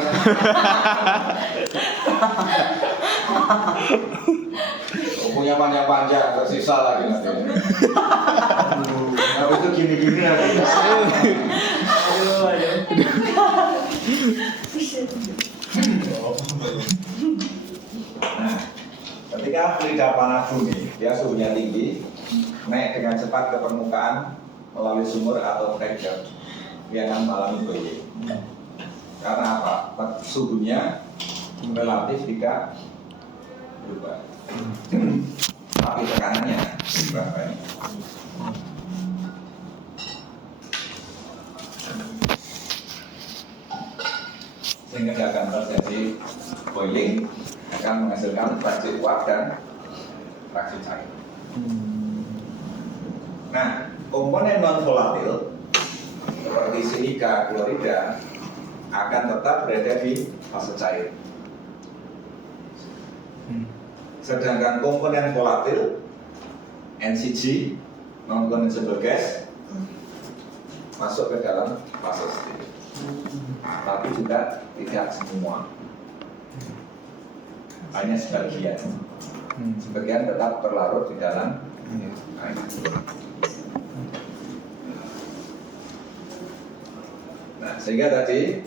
Punya panjang-panjang, tersisa lagi nanti. Habis itu gini-gini lagi. Aduh. Nah, ketika fluida panas bumi, dia suhunya tinggi, naik dengan cepat ke permukaan melalui sumur atau fragile, dia akan mengalami boiling. Karena apa? Suhunya relatif tidak berubah, tapi tekanannya berapa ini? Sehingga dia akan terjadi boiling, akan menghasilkan fraksi uap dan fraksi cair. Nah, komponen non volatil seperti silika, klorida akan tetap berada di fase cair. Sedangkan komponen volatil NCG, non condensable gas, masuk ke dalam fase steril. Tapi juga tidak semua, hanya sebagian. Sebagian tetap terlarut di dalam air. Nah, sehingga tadi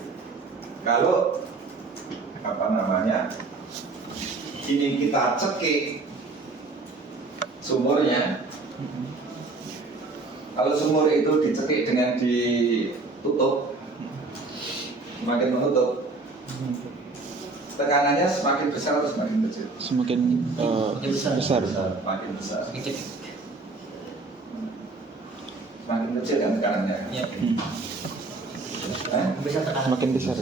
kalau apa namanya ini kita cekik sumurnya, kalau sumur itu dicekik dengan ditutup, semakin menutup, tekanannya semakin besar atau semakin kecil? Semakin besar. Semakin besar. Kecil. Semakin kecil kan tekanannya. Iya. Eh? Besar tekanan. Semakin besar.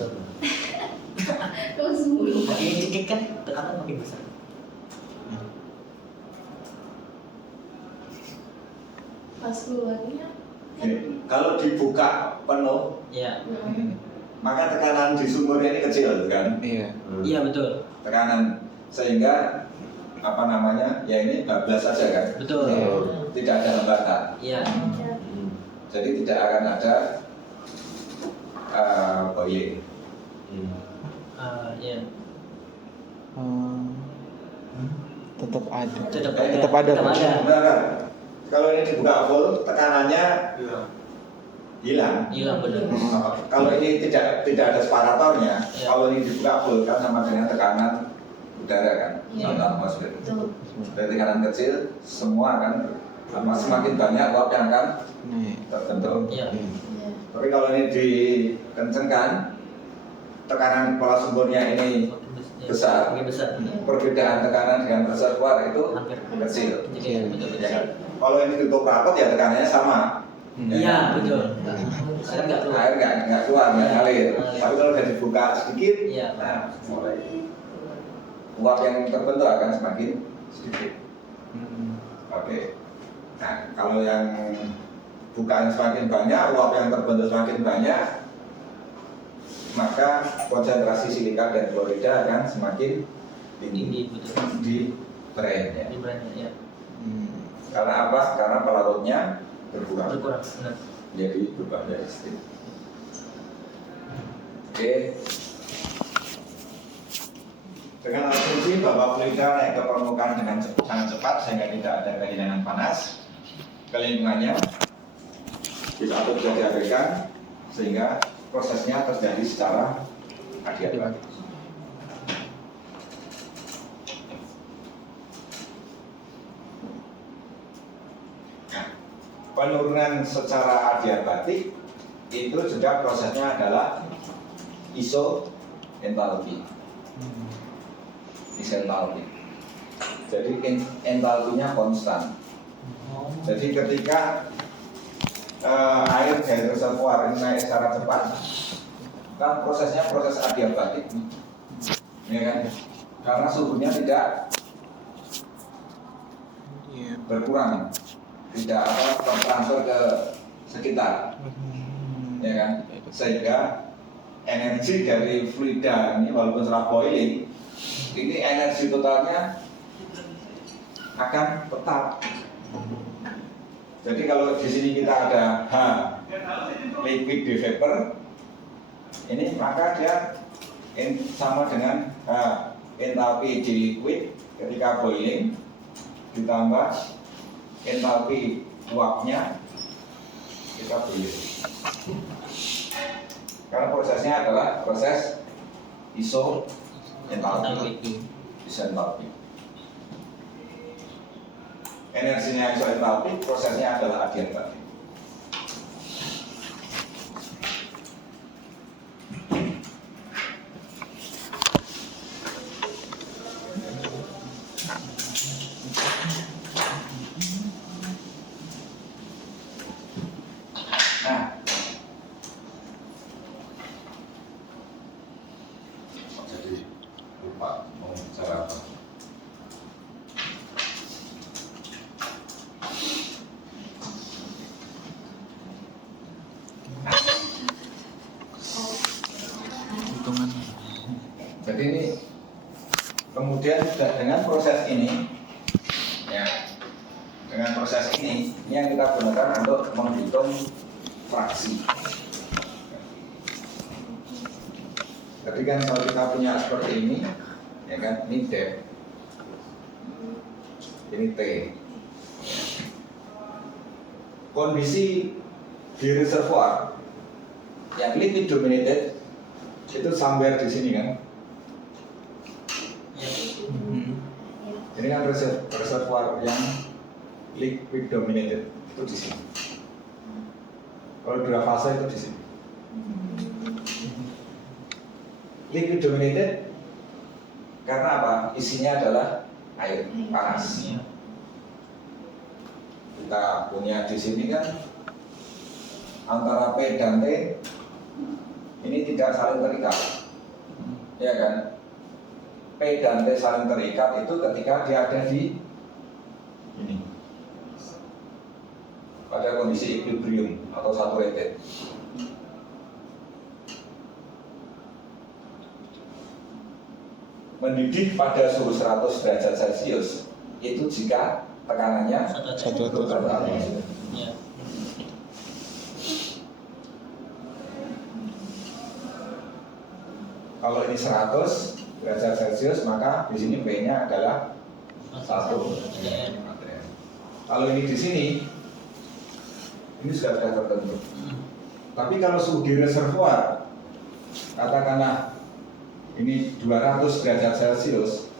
Terus mulu. Makin dikit kan tekanan makin besar. Pas keluarnya Oke. Kalau dibuka penuh, Iya. maka tekanan di sumurnya ini kecil kan? Iya. Iya betul. Tekanan sehingga apa namanya? Ya ini bablas saja kan? Betul. Iya. Tidak ada hambatan. Iya. Jadi tidak akan ada boiling. Ya. Tetap ada. Tetap ada. Benar. Kalau ini dibuka full, tekanannya hilang. Hilang benar. Kalau ini tidak ada separatornya, Ya. kalau ini dibuka full kan sama dengan tekanan udara kan, Ya. atau atmosfer. Betul. Dari tekanan kecil, semua kan semakin banyak uap yang akan Nih. terbentuk. Iya. Iya. Tapi kalau ini dikencengkan, tekanan kepala sumburnya ini besar. Lebih besar. Perbedaan tekanan dengan reservoir itu Hampir kecil. Jadi betul Ya kan? Kalau ini ditutup rapat ya tekanannya sama. Iya, betul. Air nggak keluar. Air nggak keluar, nggak Iya. ngalir. Ngalir. Tapi kalau udah dibuka sedikit, Iya. nah mulai uap yang terbentuk akan semakin sedikit. Oke. Nah, kalau yang bukaan semakin banyak, uap yang terbentuk semakin banyak, maka konsentrasi silika dan klorida akan semakin tinggi Tinggi betul. di brainnya. Di brandnya ya. Karena apa? Karena pelarutnya berkurang. Berkurang. Benar. Jadi berubah dari steam. Oke. Dengan asumsi bahwa fluida naik ke permukaan dengan sangat cepat sehingga tidak ada kehilangan panas ke lingkungannya, bisa atau bisa diabaikan sehingga prosesnya terjadi secara adiabatik. Nah, penurunan secara adiabatik itu juga prosesnya adalah isoentalpi. Isoentalpi. Jadi entalpinya konstan. Jadi ketika air dari reservoir ini naik secara cepat, kan prosesnya proses adiabatik, ya kan? Karena suhunya tidak berkurang, tidak tertransfer ke sekitar, ya kan? Sehingga energi dari fluida ini walaupun setelah boiling, ini energi totalnya akan tetap. Jadi kalau di sini kita ada H liquid di vapor, ini maka dia sama dengan H entalpi di liquid ketika boiling ditambah entalpi uapnya kita boiling. Karena prosesnya adalah proses isoentalpi. Isoentalpi. Energinya isoentalpi, prosesnya adalah adiabatik. Nah, jadi lupa mau bicara apa. Hitungan. Jadi ini kemudian dengan proses ini, ya, dengan proses ini yang kita gunakan untuk menghitung fraksi. Jadi kan kalau kita punya seperti ini, ya kan, ini depth, ini T. Kondisi di reservoir yang liquid dominated itu somewhere di sini kan. Ini kan reservoir yang liquid dominated itu di sini. Kalau dua fase itu di sini. Liquid dominated karena apa? Isinya adalah air panas. Kita punya di sini kan antara P dan T ini tidak saling terikat, ya kan? P dan T saling terikat itu ketika dia ada di ini pada kondisi equilibrium atau saturated. Mendidih pada suhu 100 derajat Celcius itu jika tekanannya 100. Ya. Kalau ini 100 derajat Celcius, maka di sini P-nya adalah 1 ATM. Kalau ini di sini, ini sudah tertentu. Tapi kalau suhu di reservoir, katakanlah ini 200 derajat Celcius,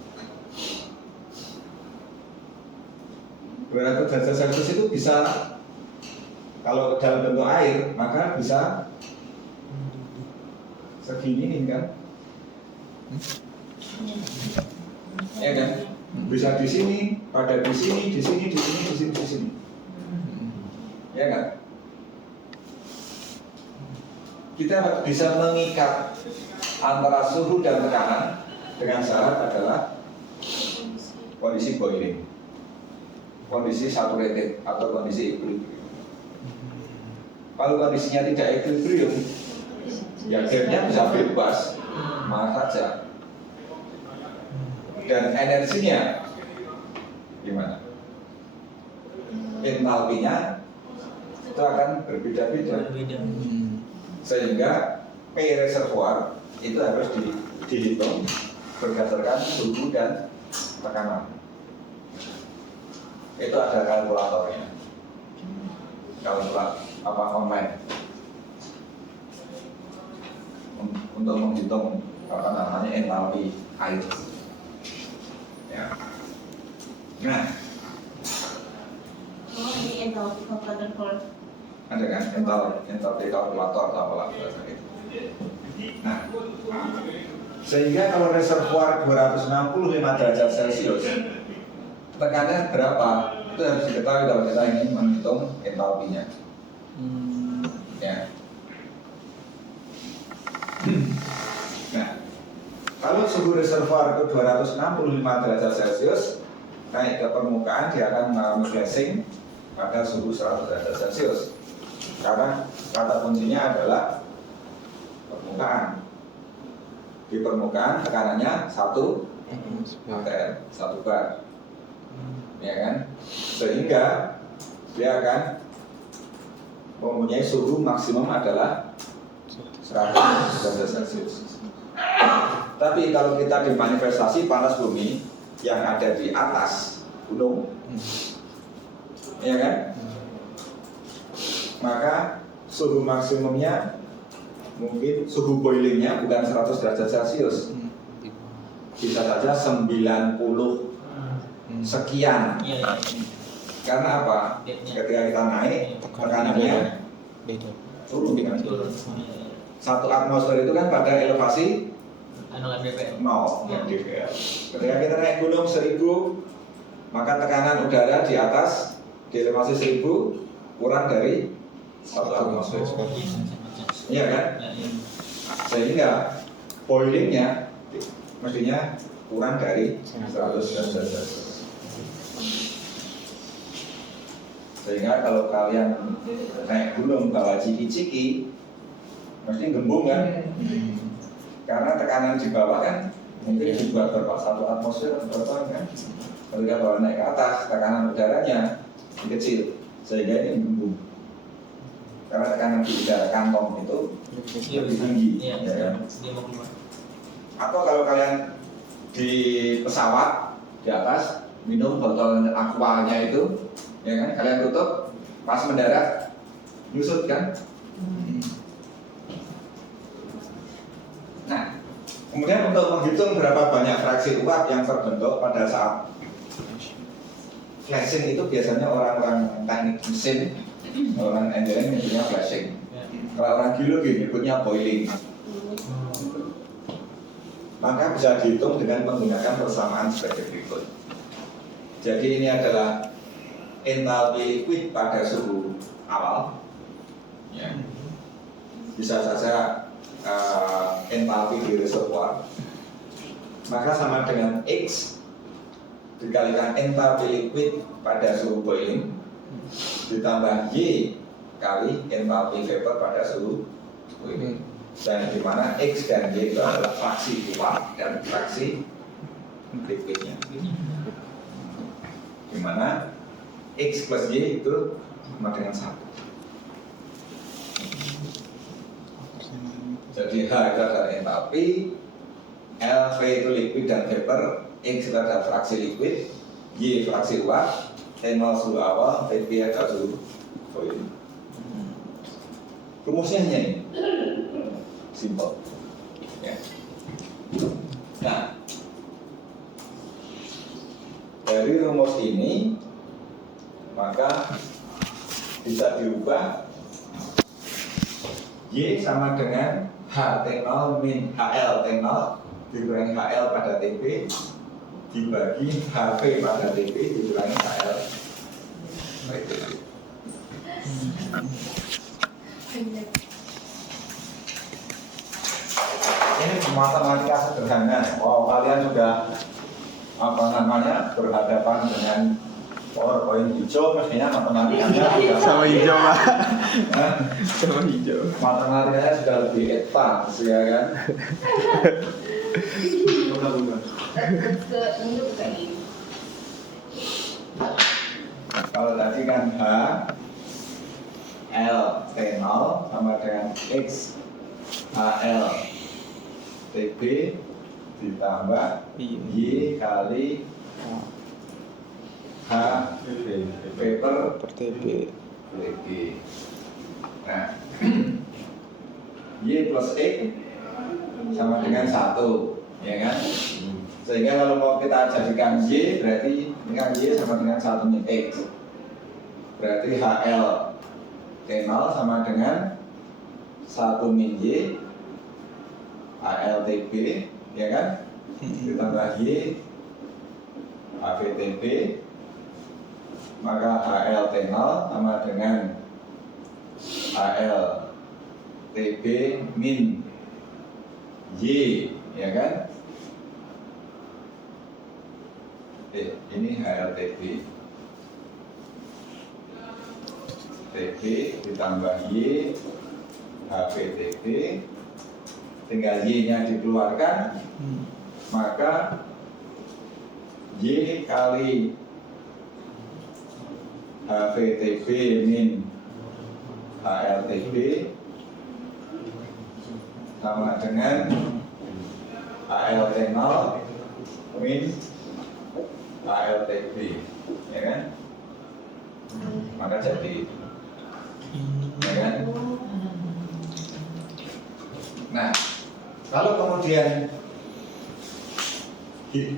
200 derajat Celcius itu bisa, kalau dalam bentuk air, maka bisa segini nih kan? Ya kan? Bisa di sini, pada di sini, di sini, di sini, di sini, di sini. Ya kan? Kita bisa mengikat antara suhu dan tekanan dengan syarat adalah kondisi boiling, kondisi saturated atau kondisi equilibrium. Kalau kondisinya tidak equilibrium, ya gapnya bisa bebas, mana saja. Dan energinya gimana? Entalpinya itu akan berbeda-beda. Sehingga P reservoir itu harus dihitung berdasarkan suhu dan tekanan. Itu ada kalkulatornya, online untuk menghitung entalpi air. Ya. Nah, ini entalpi kalkulator. ada kan entalpi kalkulator atau apalah bahasa itu. Nah, sehingga kalau reservoir 265 derajat Celcius, tekanannya berapa? Itu harus diketahui kalau kita ingin menghitung entalpinya. Ya. Nah, kalau suhu reservoir itu 265 derajat Celcius, naik ke permukaan dia akan mengalami flashing pada suhu 100 derajat Celcius. Karena kata kuncinya adalah permukaan. Di permukaan tekanannya 1 atm, 1 bar, ya kan? Sehingga dia akan mempunyai suhu maksimum adalah 100 derajat Celcius. Tapi kalau kita dimanifestasi panas bumi yang ada di atas gunung, ya kan? Maka suhu maksimumnya mungkin suhu boilingnya bukan 100 derajat Celcius, bisa saja 90 sekian. Karena apa? Ketika kita naik tekanannya turun kan? 1 atmosfer itu kan pada elevasi 0 dpl. Ketika kita naik gunung 1000, maka tekanan udara di atas di elevasi 1000 kurang dari 1 atmosfer. Iya kan? Sehingga boilingnya mestinya kurang dari 100 derajat Celcius. Sehingga kalau kalian naik gunung bawa ciki-ciki, mesti gembung kan? Karena tekanan di bawah kan mungkin juga berapa 1 atmosfer berapa kan? Ketika bawa naik ke atas, tekanan udaranya kecil, sehingga ini gembung. Karena tekanan di udara kantong itu lebih tinggi, ya kan? Atau kalau kalian di pesawat di atas minum botol aquanya itu, ya kan? Kalian tutup, pas mendarat nyusut kan? Nah, kemudian untuk menghitung berapa banyak fraksi uap yang terbentuk pada saat flashing itu biasanya orang-orang teknik mesin, orang engineering menyebutnya flashing. Kalau orang geologi menyebutnya boiling. Maka bisa dihitung dengan menggunakan persamaan sebagai berikut. Jadi ini adalah entalpi liquid pada suhu awal, ya. Bisa saja entalpi di reservoir, maka sama dengan X dikalikan entalpi liquid pada suhu boiling ditambah Y kali entalpi vapor pada suhu boiling. Dan di mana X dan Y itu adalah fraksi uap dan fraksi liquidnya. Di mana X plus Y itu sama dengan 1. Jadi H itu adalah entalpi, L, V itu liquid dan vapor, X itu adalah fraksi liquid, Y fraksi uap, T0 suhu awal, T3 adalah suhu boiling. Rumusnya hanya ini, simple. Ya. Nah, dari rumus ini maka bisa diubah Y sama dengan HT0 min HL T0 dikurangi HL pada TP dibagi HV pada TP dikurangi HL pada TP. Ini matematika sederhana. Wow, kalian sudah berhadapan dengan PowerPoint hijau, mestinya matematikanya sudah Sama hijau Pak. Hah? Sama hijau. Matematikanya sudah lebih advance ya kan. Kalau tadi kan H L T0 sama dengan X HL TB ditambah Y kali H vapor Per TB. TB. Nah, Y plus X sama dengan 1, ya kan? Sehingga kalau mau kita jadikan Y, berarti ini kan Y sama dengan 1 min X. Berarti HL T0 sama dengan 1 min Y HLTB, ya kan? Ditambah Y HVTB, maka HLT0 sama dengan HLTB min Y, ya kan? Ini HLTB TB ditambah Y HVTB, tinggal Y-nya dikeluarkan, maka Y kali HVTB min HLTB sama dengan HLT0 min HLTB, ya kan? Maka jadi, ya kan? Nah, kalau kemudian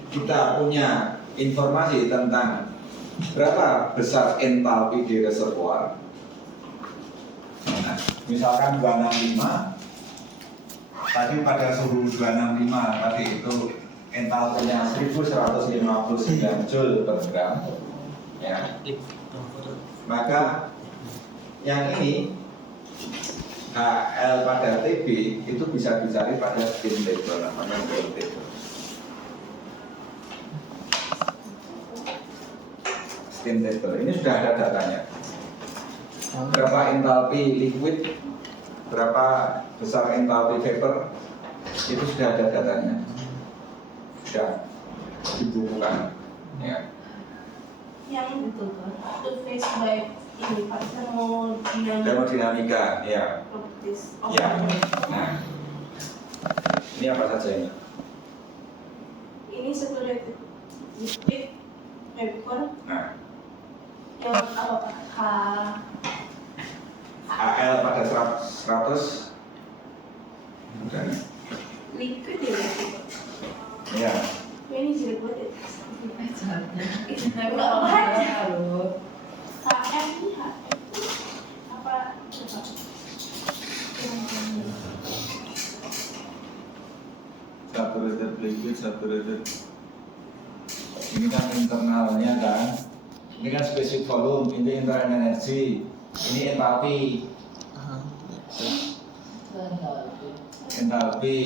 kita punya informasi tentang berapa besar entalpi di reservoir, nah, misalkan 265, tadi pada suhu 265 tadi itu entalpinya 1159 Joule per gram, ya. Maka yang ini HL pada TB itu bisa dicari pada steam table, namanya steam table. Steam table ini sudah ada datanya. Berapa entalpi liquid, berapa besar entalpi vapor, itu sudah ada datanya. Sudah dibukukan, ya. Yang itu to face by ini Pak Termodinamika, ya. properties. Ya. Nah, ini apa saja ini? Ini saturated liquid vapor Nah, yang apa Pak? HL pada 100 dan Liquid ya liquid. ya. Ini jadi buat itu. Enggak baca. loh. HM ini HM apa? Saturated liquid, saturated. Ini kan internalnya kan. Ini kan spesifik volume, ini internal energi. Ini entalpi. Entalpi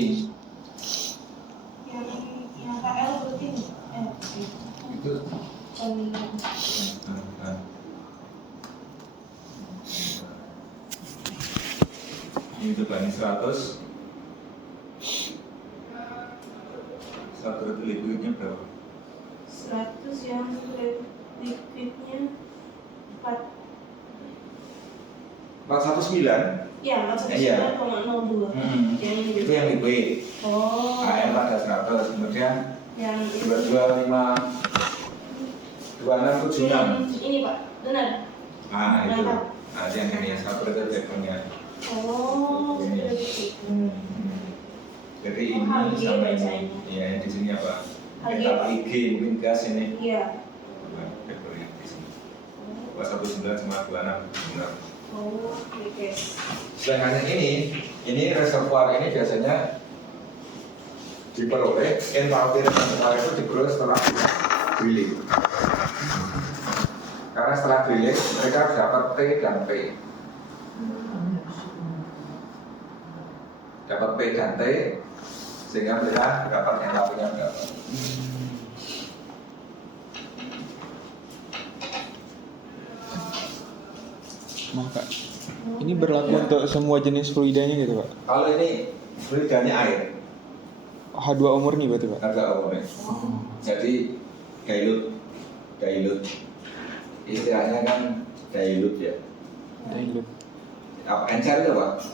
Yang KL rutin itu ini coba ini 100. Saturated liquidnya berapa? 100 yang saturated liquidnya 4 419. Ya, 49,02. Iya. Yang ini. Itu yang liquid. Oh. AM pada 100, kemudian Yang itu. 225 2676. Ini Pak, benar. Ah itu. Benar. Nah, yang ini yang saturated backgroundnya. Oh. Ini. Hmm. Jadi Oh, ini HG sama ini. bacanya. Iya, yang di sini apa? HG. Metal IG mungkin gas ini. Iya. Nah, backgroundnya di sini. 219 sama 26. Oh, oke guys. Sedangkan ini reservoir ini biasanya diperoleh entalpi reservoir itu diperoleh setelah drilling. Karena setelah drilling mereka dapat T dan P. Dapat P dan T sehingga mereka dapat entalpinya berapa. Nah Kak, ini berlaku untuk semua jenis fluidanya gitu Pak? Kalau ini fluidanya air, H2O murni berarti Pak? agak umumnya. Jadi dilute. Istilahnya kan dilute ya. Dilute. Apa encer itu Pak?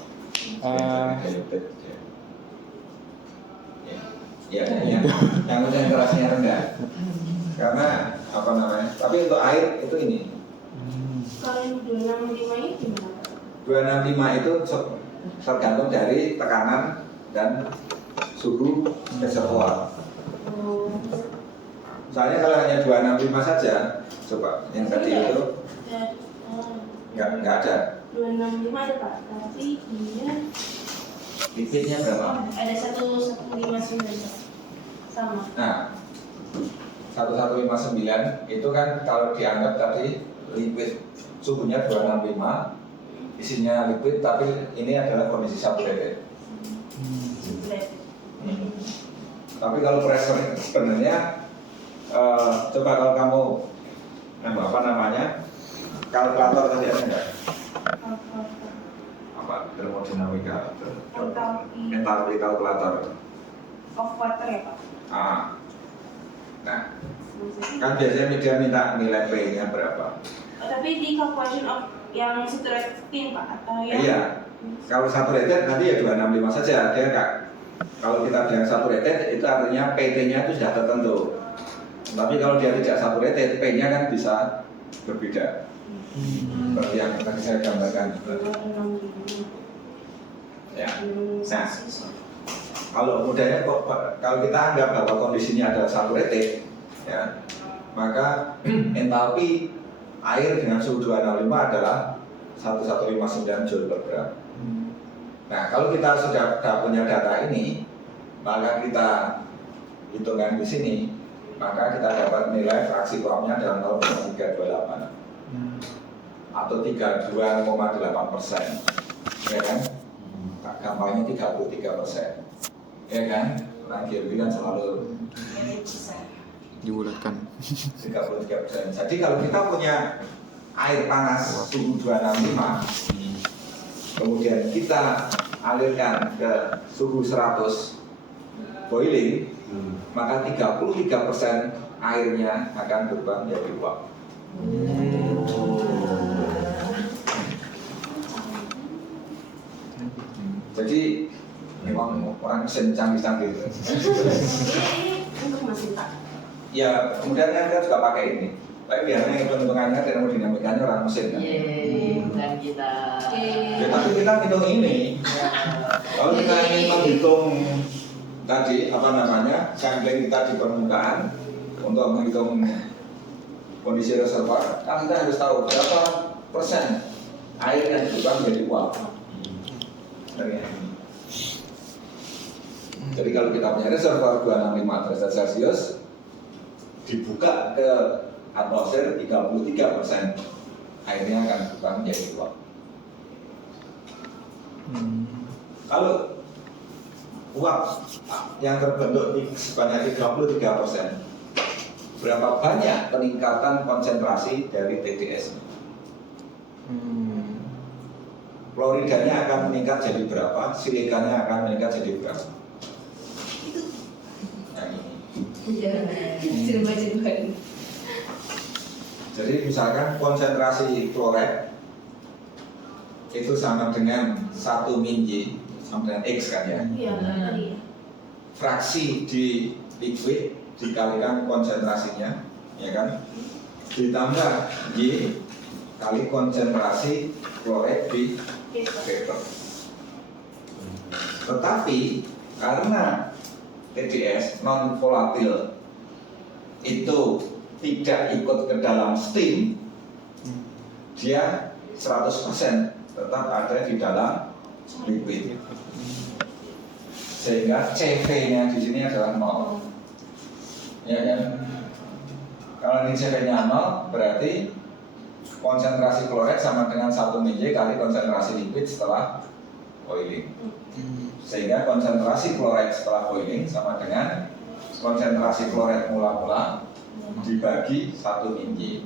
Diluted. Ya, yang konsentrasinya rendah. Karena apa namanya? Tapi untuk air itu ini. Kalau yang 265 ini gimana? 265 itu tergantung dari tekanan dan suhu reservoir. Oh. Soalnya kalau hanya 265 saja, coba yang tadi itu nggak ada. 265 ada Pak, tapi dia Liquidnya berapa? ada 1159 Pak. Sama. Nah, 1159 itu kan kalau dianggap tadi liquid suhunya 265, isinya liquid tapi ini adalah kondisi saturated. Tapi kalau pressure sebenarnya coba kalau kamu apa namanya kalkulator tadi ada nggak? Apa termodinamika? Entalpi kalkulator. Of water ya Pak. Nah, kan biasanya dia minta nilai P-nya berapa? Tapi di calculation of yang saturated Pak atau yang Iya. Kalau saturated nanti ya 265 saja, dia enggak. Kalau kita bilang saturated itu artinya PT-nya itu sudah tertentu. Tapi kalau dia tidak saturated, P-nya kan bisa berbeda. Seperti yang tadi saya gambarkan. Ya. Nah, kalau mudahnya kalau kita anggap bahwa kondisinya adalah saturated, ya, maka entalpi air dengan suhu 265 adalah 1159 Joule per gram. Nah, kalau kita sudah punya data ini, maka kita hitungkan di sini, maka kita dapat nilai fraksi uapnya dalam 0,328 atau 32,8%, ya kan? Gampangnya 33%, ya kan? Orang geologi kan selalu Dibulatkan. 33%. Jadi kalau kita punya air panas suhu 265, kemudian kita alirkan ke suhu 100 boiling, maka 33% airnya akan berubah menjadi uap. Jadi memang orang mesin canggih-canggih. ini untuk mesin Pak. Ya, kemudian kan kita juga pakai ini. Tapi biasanya hitung-hitungannya termodinamikanya orang mesin kan. Bukan kita. Ya, tapi kita hitung ini. Kalau kita ingin menghitung tadi apa namanya sampling kita di permukaan untuk menghitung kondisi reservoir, kan kita harus tahu berapa persen air yang berubah menjadi uap. Jadi kalau kita punya reservoir 265 derajat Celcius dibuka ke atmosfer 33%, airnya akan berubah menjadi uap. Kalau uap yang terbentuk sebanyak 33%, berapa banyak peningkatan konsentrasi dari TDS? Kloridanya akan meningkat jadi berapa? Silikanya akan meningkat jadi berapa? Nah, ini. Jadi misalkan konsentrasi klorid itu sama dengan 1 min Y sama dengan X kan ya. Iya, tadi. Fraksi di liquid dikalikan konsentrasinya, ya kan? Ditambah Y kali konsentrasi kloret di paper. Tetapi karena TDS non volatil itu tidak ikut ke dalam steam, dia 100% tetap ada di dalam liquid. Sehingga CV-nya di sini adalah 0. Ya kan? Kalau ini CV-nya 0 berarti konsentrasi kloret sama dengan 1 mJ kali konsentrasi liquid setelah boiling. Sehingga konsentrasi kloret setelah boiling sama dengan konsentrasi kloret mula-mula dibagi 1 mJ.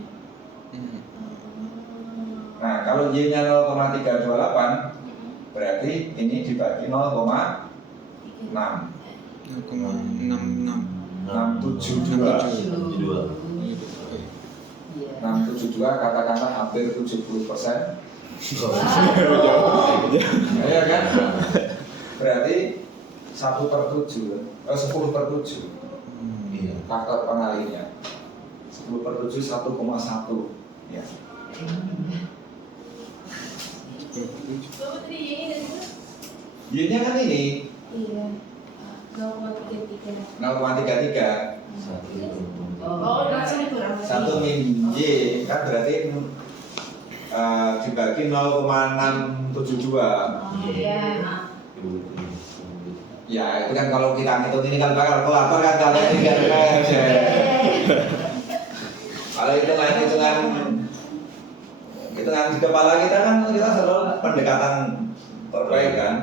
Nah, kalau Y-nya 0,328 berarti ini dibagi 0,6 6,66 672 katakanlah hampir 70%. Ya kan? Berarti 1/7, 10/7 faktor pengalinya. 10/7 1,1 ya. Bapak tadi Y-nya dari mana? Y-nya kan ini Iya. 0,33. 0,33. Oh, langsung dikurang. 1 min Y kan berarti dibagi 0,672. Iya. Ya itu kan kalau kita ngitung ini kan pakai kalkulator kan kalau ini kan kalau hitungan di kepala kita kan kita selalu pendekatan terbaik kan.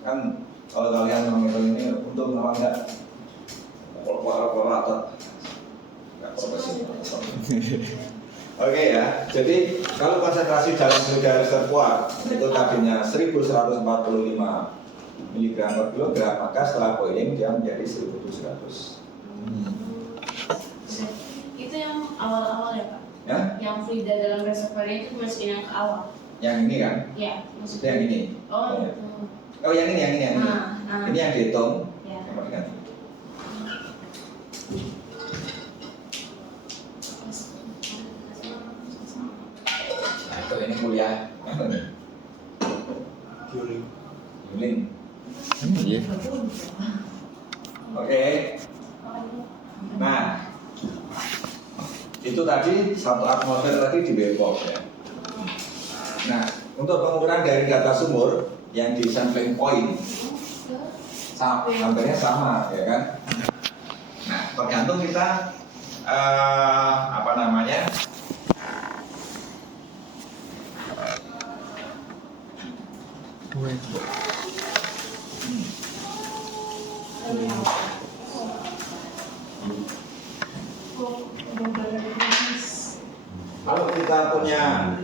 Kan kalau kalian menghitung ini untuk apa enggak kalkulator nggak profesional. Oke ya, jadi kalau konsentrasi dalam silinder reservoir itu tadinya 1145 mg per kilogram, maka setelah boiling dia menjadi 1700. Itu yang awal-awal ya Pak? Ya? Yang fluida dalam reservoirnya itu masukin yang ke awal? Yang ini kan? Iya, Itu yang ini. Oh, Ya. itu. Oh yang ini. Ini yang dihitung. Ya. Yang mau diganti. Nah, itu ini kuliah. Yuling. Iya. Oke. Nah, itu tadi 1 atmosfer tadi di Babcock ya. Nah, untuk pengukuran dari data sumur yang di sampling point hampirnya sama ya kan. Nah, tergantung kita apa namanya kalau kita punya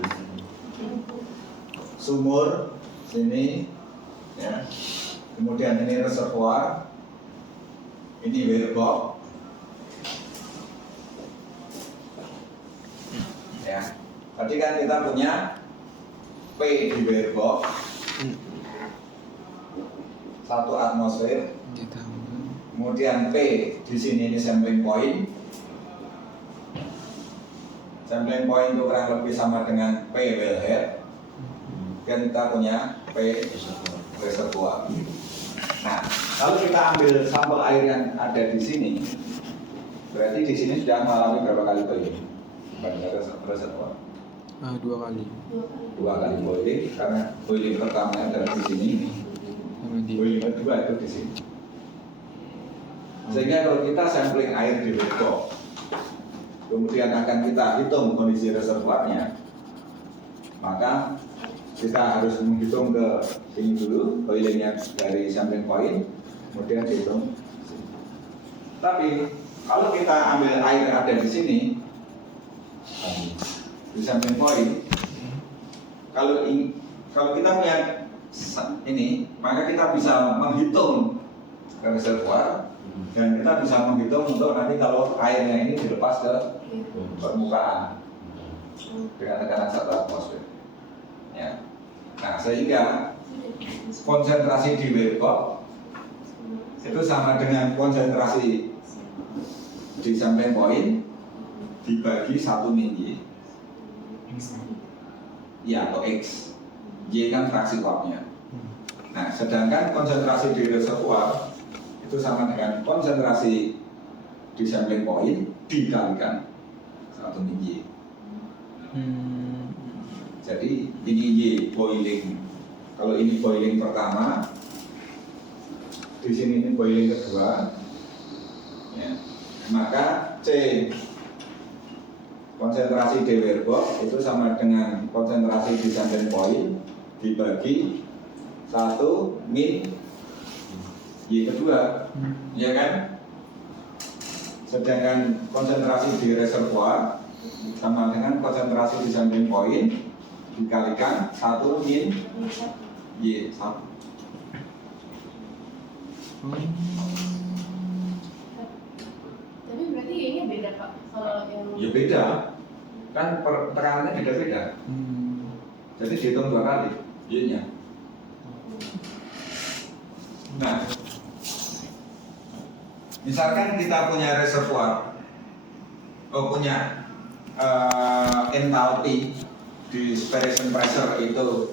sumur sini ya, kemudian ini reservoir, ini well box ya. Tadi kan kita punya P di well box 1 atmosfer, kemudian P di sini ini sampling point. Sampling point itu kurang lebih sama dengan P wellhead. Dan kita punya P reservoir. Nah, kalau kita ambil sampel air yang ada di sini, berarti di sini sudah mengalami berapa kali boiling? Reservoir. 2 kali. 2 kali boiling, karena boiling pertama adalah di sini, boiling kedua itu di sini. Sehingga kalau kita sampling air di Babcock, kemudian akan kita hitung kondisi reservoirnya, maka kita harus menghitung ke sini dulu, boilingnya dari sampling point, kemudian dihitung. Tapi kalau kita ambil air ada di sini, di sampling point, kalau kita punya ini, maka kita bisa menghitung ke reservoir dan kita bisa menghitung untuk nanti kalau airnya ini dilepas ke permukaan. dengan tekanan 1 atmosfer. Ya. Nah, sehingga konsentrasi di Weber itu sama dengan konsentrasi di sampling point dibagi 1 min Y. Ya, atau X. Y kan fraksi uapnya. Nah, sedangkan konsentrasi di reservoir itu sama dengan konsentrasi di sampling point dikalikan 1 min Y. Jadi ini Y boiling. Kalau ini boiling pertama, di sini ini boiling kedua, ya. Maka C konsentrasi di Weber itu sama dengan konsentrasi di sampling point dibagi 1 min Y kedua, ya kan? Sedangkan konsentrasi di reservoir sama dengan konsentrasi di sampling point dikalikan 1 min Y 1. Tapi berarti Y-nya beda Pak kalau yang Ya beda, kan tekanannya beda-beda. Jadi dihitung 2 kali Y-nya. Nah, misalkan kita punya reservoir, punya entalpi di spiration pressure itu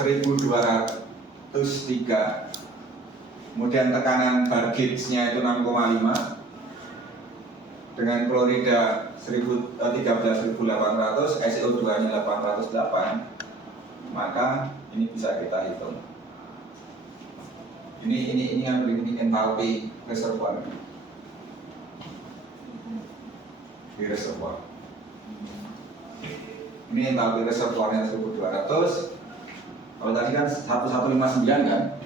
1203, kemudian tekanan bar gauge-nya itu 6,5, dengan klorida 13.800, SiO2-nya 808, maka ini bisa kita hitung. Ini entalpi reservoir di reservoir. Ini entalpi reservoirnya 1200. Kalau tadi kan 1159 kan?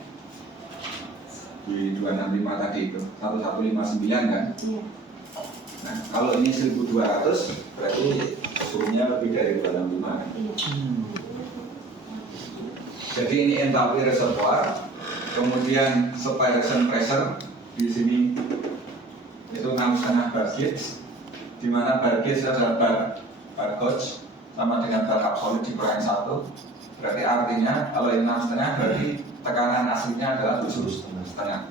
Di 265 tadi itu 1159 kan? Iya. Nah, kalau ini 1200 berarti suhunya lebih dari 265 kan? Iya. Jadi ini entalpi reservoir, kemudian spiration pressure di sini itu 6,5 bar gauge, di mana bar gauge adalah bar gauge sama dengan bar absolut dikurangi 1. Berarti artinya kalau ini 6,5 berarti tekanan aslinya adalah 7,5.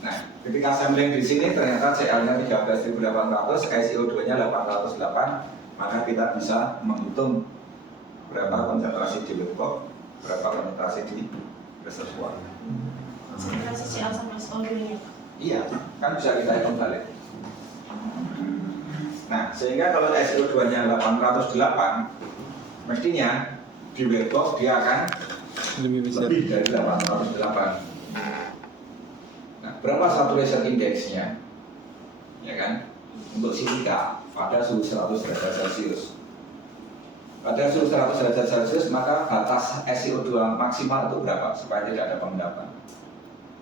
Nah, ketika sampling di sini ternyata CL-nya 13.800, SiO2-nya 808, maka kita bisa menghitung berapa konsentrasi di Weber, berapa konsentrasi di reservoir. Konsentrasi CL sama SO2-nya. Iya, kan bisa kita hitung balik. Nah, sehingga kalau SiO2-nya 808, mestinya di Weber dia akan Lebih besar. lebih dari 808. Nah, berapa saturation index-nya? Ya kan? Untuk silika pada suhu 100 derajat Celcius. Pada suhu 100 derajat Celcius, maka batas SiO2 maksimal itu berapa supaya tidak ada pengendapan.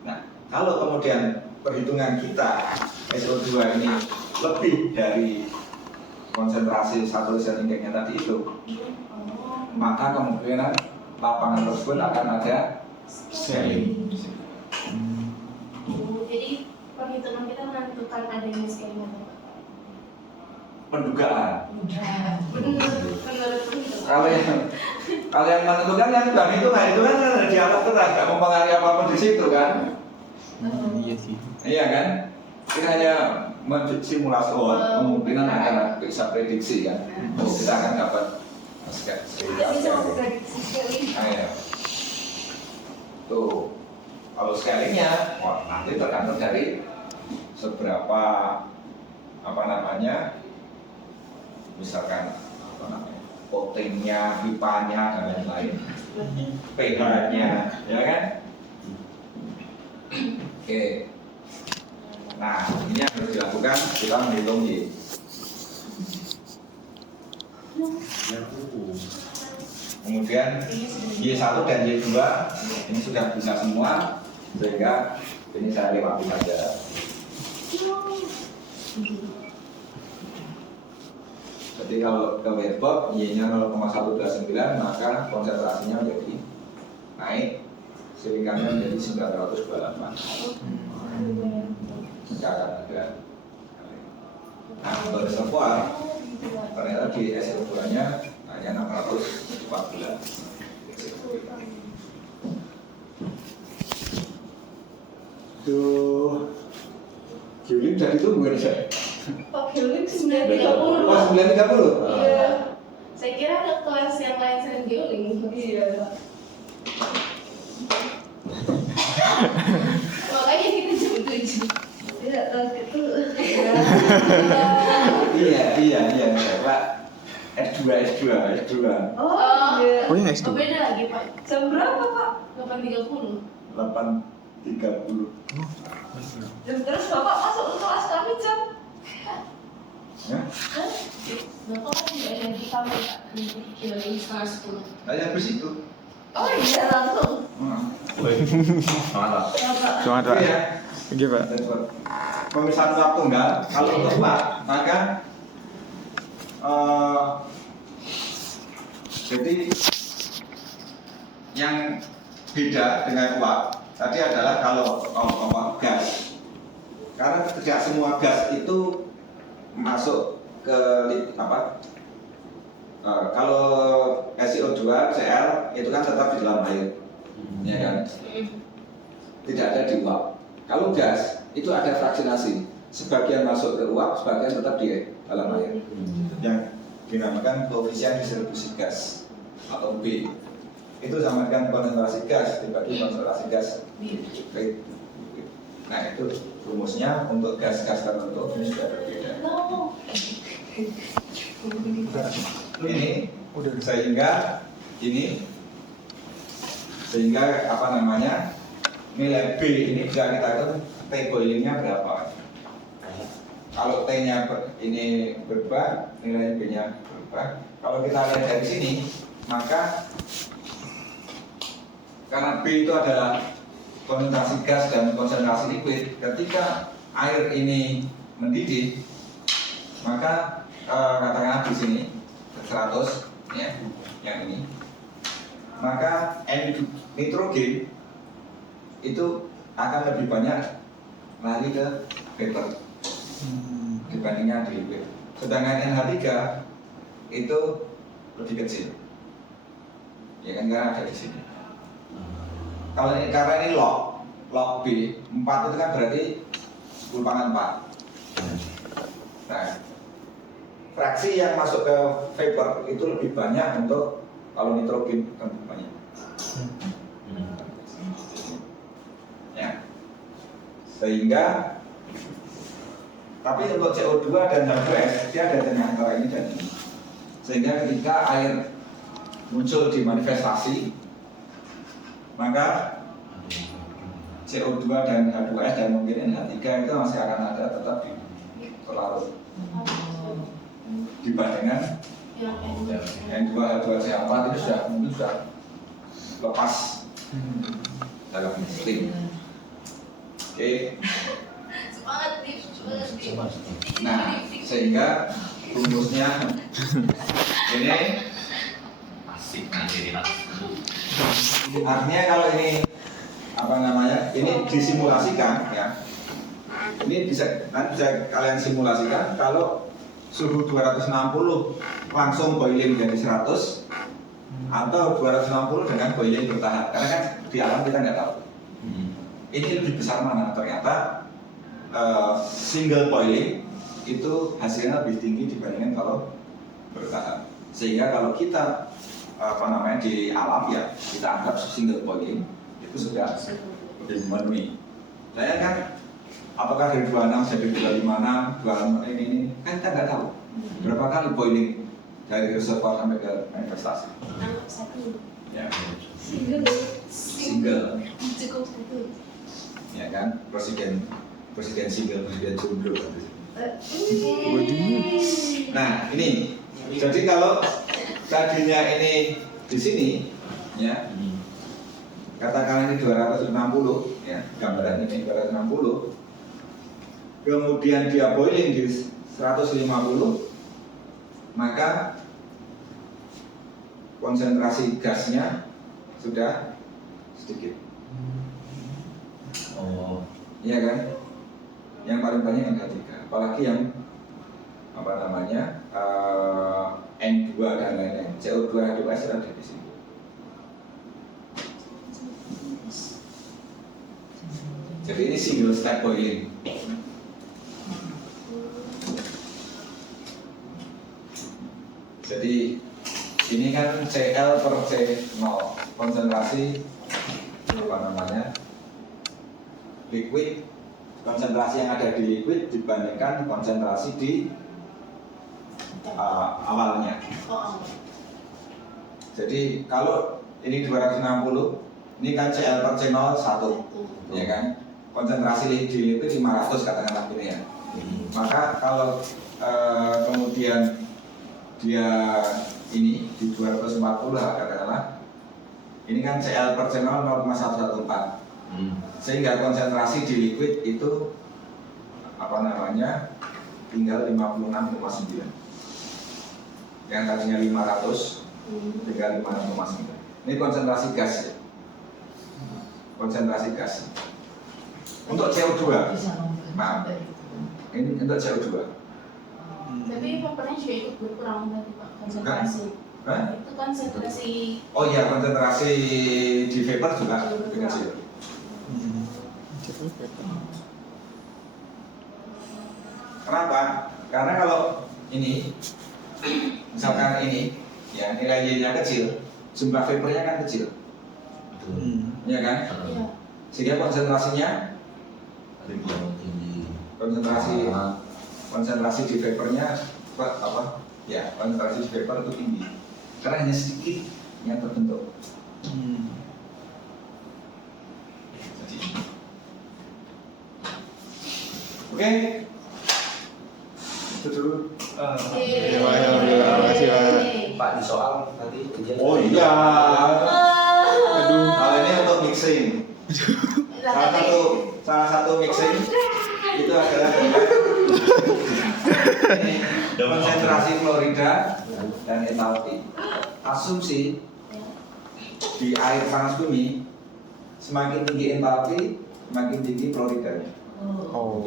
Nah, kalau kemudian perhitungan kita SiO2 ini lebih dari konsentrasi saturation index-nya tadi itu, maka kemungkinan lapangan tersebut akan ada scaling. Jadi perhitungan kita menentukan adanya scaling atau enggak? Pendugaan. Menurut perhitungan. Kalau yang menentukan yang bukan itu kan ada di atas terus, nggak mempengaruhi apapun di situ kan? Iya sih. Iya kan? Kita hanya simulasi kemungkinan akan bisa prediksi kan? Oh, kita akan dapat Kita bisa memprediksi scaling. Ayo. Tuh, kalau scalingnya, nanti tergantung dari seberapa misalkan coatingnya, pipanya dan lain-lain, pH-nya, ya kan? Oke. Nah, ini yang harus dilakukan, kita menghitung Y. Kemudian Y1 dan Y2 ini sudah bisa semua, sehingga ini saya lewati saja. Jadi kalau ke Weber Y-nya 0,129, maka konsentrasinya menjadi naik, silikanya menjadi 928. Maka akan ada Nah, untuk reservoir ternyata di SO2-nya hanya 614. Tuh, Giling jadi itu bukan saya. Pak Giling 930. Wah, 930. Iya. Saya kira ada kelas yang lain selain Giling. Iya. Makanya kita sebut 7. Iya, itu. Iya, Pak. S2. Oh, iya. Oh yang S2. Beda lagi Pak. Jam berapa, Pak? 8.30. 8.30. Terus Bapak masuk ke kelas kami jam? Ya? Bapak kan tidak ada di kamar Pak. Kira ini setengah 10. Saya habis itu. Oh iya, langsung. Mantap. Cuma Pak. Iya. Oke Pak. Pemisahan waktu tunggal, kalau untuk uap, maka jadi yang beda dengan uap tadi adalah kalau gas, karena tidak semua gas itu masuk ke kalau SiO2, Cl itu kan tetap di dalam air, ya kan? Tidak ada di uap. Kalau gas itu ada fraksionasi, sebagian masuk ke uap, sebagian tetap di dalam air, yang dinamakan koefisien distribusi gas atau B. Itu sama dengan konsentrasi gas dibagi konsentrasi gas. Nah itu rumusnya untuk gas-gas tertentu ini sudah berbeda. Ini sehingga apa namanya, nilai B ini bisa kita hitung T boilingnya berapa. Kalau T-nya ini berubah, nilai B-nya berubah. Kalau kita lihat dari sini, maka karena B itu adalah konsentrasi gas dan konsentrasi liquid, ketika air ini mendidih, maka katakanlah di sini 100 ya, yang ini, maka nitrogen itu akan lebih banyak lari ke vapor dibandingnya di liquid. Sedangkan NH3 itu lebih kecil, ya kan, karena ada di sini. Kalau ini, karena ini log B 4 itu kan berarti 10 pangkat 4. Nah, fraksi yang masuk ke vapor itu lebih banyak untuk kalau nitrogen kan banyak. Ya. Sehingga tapi untuk CO2 dan H2S dia ada di antara ini dan ini. Sehingga ketika air muncul di manifestasi, maka CO2 dan H2S dan mungkin NH3 itu masih akan ada tetap di pelarut dibandingkan N2, H2C4 itu sudah lepas dalam stream. Oke. Semangat nih, semangat nih. Nah, sehingga rumusnya ini asik nanti artinya kalau ini apa namanya, ini disimulasikan ya, ini bisa kalian simulasikan kalau suhu 260 langsung boiling jadi 100 atau 260 dengan boiling bertahap, karena kan di alam kita nggak tahu ini lebih besar mana. Ternyata single boiling itu hasilnya lebih tinggi dibandingkan kalau bertahap. Sehingga kalau kita apa namanya di alam ya, kita anggap single boiling itu sudah memenuhi. Saya kan apakah dari 26 jadi 256, 26 ini kan kita nggak tahu berapa kali boiling dari reservoir sampai ke manifestasi. Ya. Single. Cukup satu. Ya kan, presiden single, presiden jomblo. Nah ini, jadi kalau tadinya ini di sini, ya, katakan ini 260, ya, gambaran ini 260, kemudian dia boiling di 150, maka konsentrasi gasnya sudah sedikit. Oh, Iya kan? Yang paling banyak NH3, apalagi yang apa namanya N2 dan lain-lain. CO2 H2S ada di sini. Jadi ini single step boiling. Jadi ini kan Cl per C0 konsentrasi apa namanya liquid, konsentrasi yang ada di liquid dibandingkan konsentrasi di awalnya. Jadi kalau ini 260, ini kan Cl per C0 1, ya kan? Konsentrasi di liquid 500 katakanlah ini ya. Maka kalau kemudian dia ini di 240 katakanlah, ini kan Cl per C0 0,114, sehingga konsentrasi di liquid itu apa namanya tinggal 56,9. Yang tadinya 500 tinggal 56,9. Ini konsentrasi gas ya. Konsentrasi gas. Untuk CO2, maaf, ini untuk CO2. Tapi papernya juga ikut berkurang tadi Pak, konsentrasi. Hah? Itu konsentrasi. Oh iya, konsentrasi di vapor juga kecil. Kenapa? Karena kalau ini, misalkan ini, ya nilai Y-nya kecil, jumlah vapornya kan kecil, ya kan? Iya. Sehingga konsentrasinya, konsentrasi di vapornya apa? Ya, konsentrasi di vapor itu tinggi, karena hanya sedikit yang terbentuk. Oke, itu dulu. Terima kasih, Pak. Pak di soal tadi kejadian. Oh iya. Aduh. Hal ini untuk mixing. Salah satu mixing itu adalah konsentrasi klorida dan entalpi. Asumsi di air panas bumi semakin tinggi entalpi, semakin tinggi kloridanya. Oh,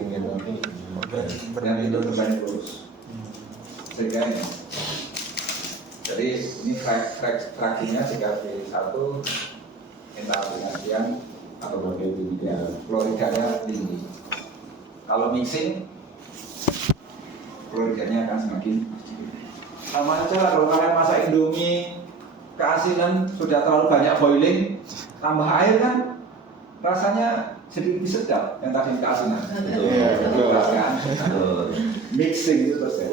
Dan itu berbanding lurus. Sehingga ini. Jadi ini fraksinya jika V1 entalpinya sekian atau kloridanya tinggi. Kalau mixing kloridanya akan semakin sedikit. Sama aja lah kalau kalian masak Indomie keasinan sudah terlalu banyak boiling, tambah air kan rasanya sedikit sedap yang tadi keasinan. Iya, betul. Kan? Mixing itu terus ya.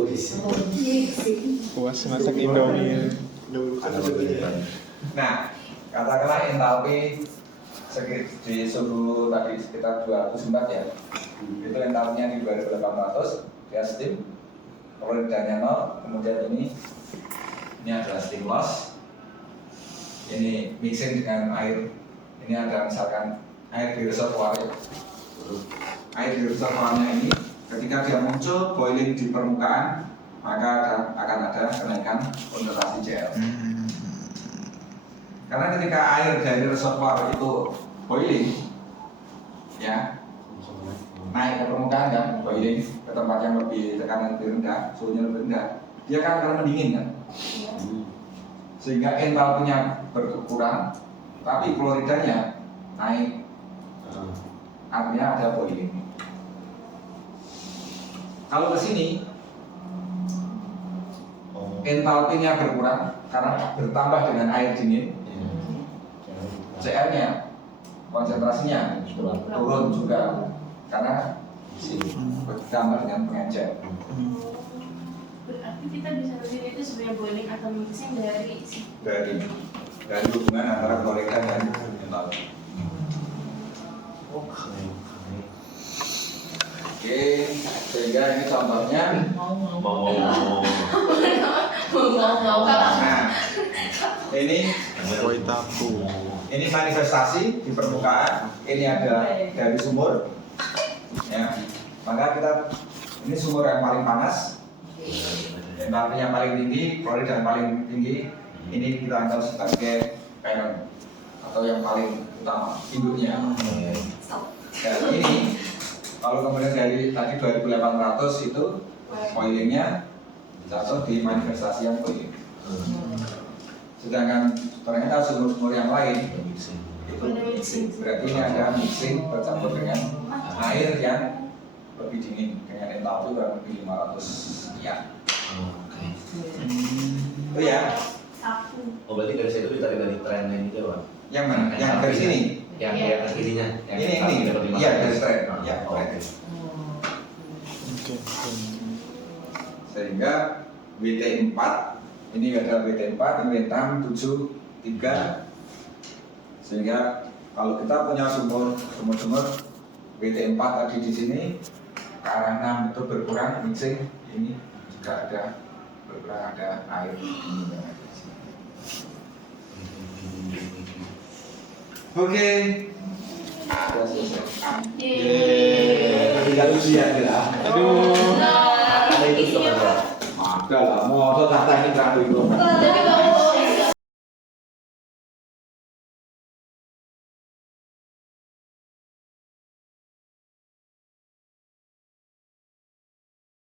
Puas masak Indomie. Nah, katakanlah entalpi di suhu tadi sekitar 204 ya. Itu entalpinya di 2800, dia steam. Kloridanya 0, kemudian ini adalah steam loss. Ini mixing dengan air. Ini ada misalkan air di reservoir. Air di reservoirnya ini ketika dia muncul boiling di permukaan, maka akan ada kenaikan konsentrasi Cl. Karena ketika air dari reservoir itu boiling, ya naik ke permukaan kan, boiling ke tempat yang lebih tekanan lebih rendah, suhunya lebih rendah, dia akan mendingin kan, sehingga entalpinya berkurang, tapi kloridanya naik, artinya ada boiling. Kalau ke sini, entalpinya berkurang karena bertambah dengan air dingin, Cl-nya konsentrasinya turun juga karena bertambah dengan pengencer. Berarti kita bisa lihat itu sebenarnya boiling atau mixing dari dari hubungan antara klorida dan entalpi. Oke, sehingga ini contohnya. Nah, ini Koitaku. ini manifestasi di permukaan. Ini ada dari sumur, ya. Maka kita ini sumur yang paling panas, entalpinya paling tinggi, klorida yang paling tinggi. Ini kita anggap sebagai parent atau yang paling utama, induknya. Dan ini kalau kemudian dari tadi 2800 itu boilingnya Cocok di manifestasi yang baik. Sedangkan ternyata sumur-sumur yang lain itu berarti ini ada mixing bercampur dengan air yang lebih dingin dengan entalpi kurang lebih 500 sekian. Oh ya, Oh berarti dari situ ditarik dari tren yang itu Pak? yang mana? Yang dari sini? Yang di atas kirinya? Ini, iya dari tren. Ya, tren. Oke. Sehingga WT4 ini adalah WT4, ini WT6, 7, 3. Sehingga kalau kita punya sumur WT4 tadi di sini ke arah 6 itu berkurang mixing, ini juga ada berkurang ada air. Oke. Sudah selesai. Tidak usia ya. Aduh. Ada itu Pak? Ada lah, mau tata ini terlalu itu. Jadi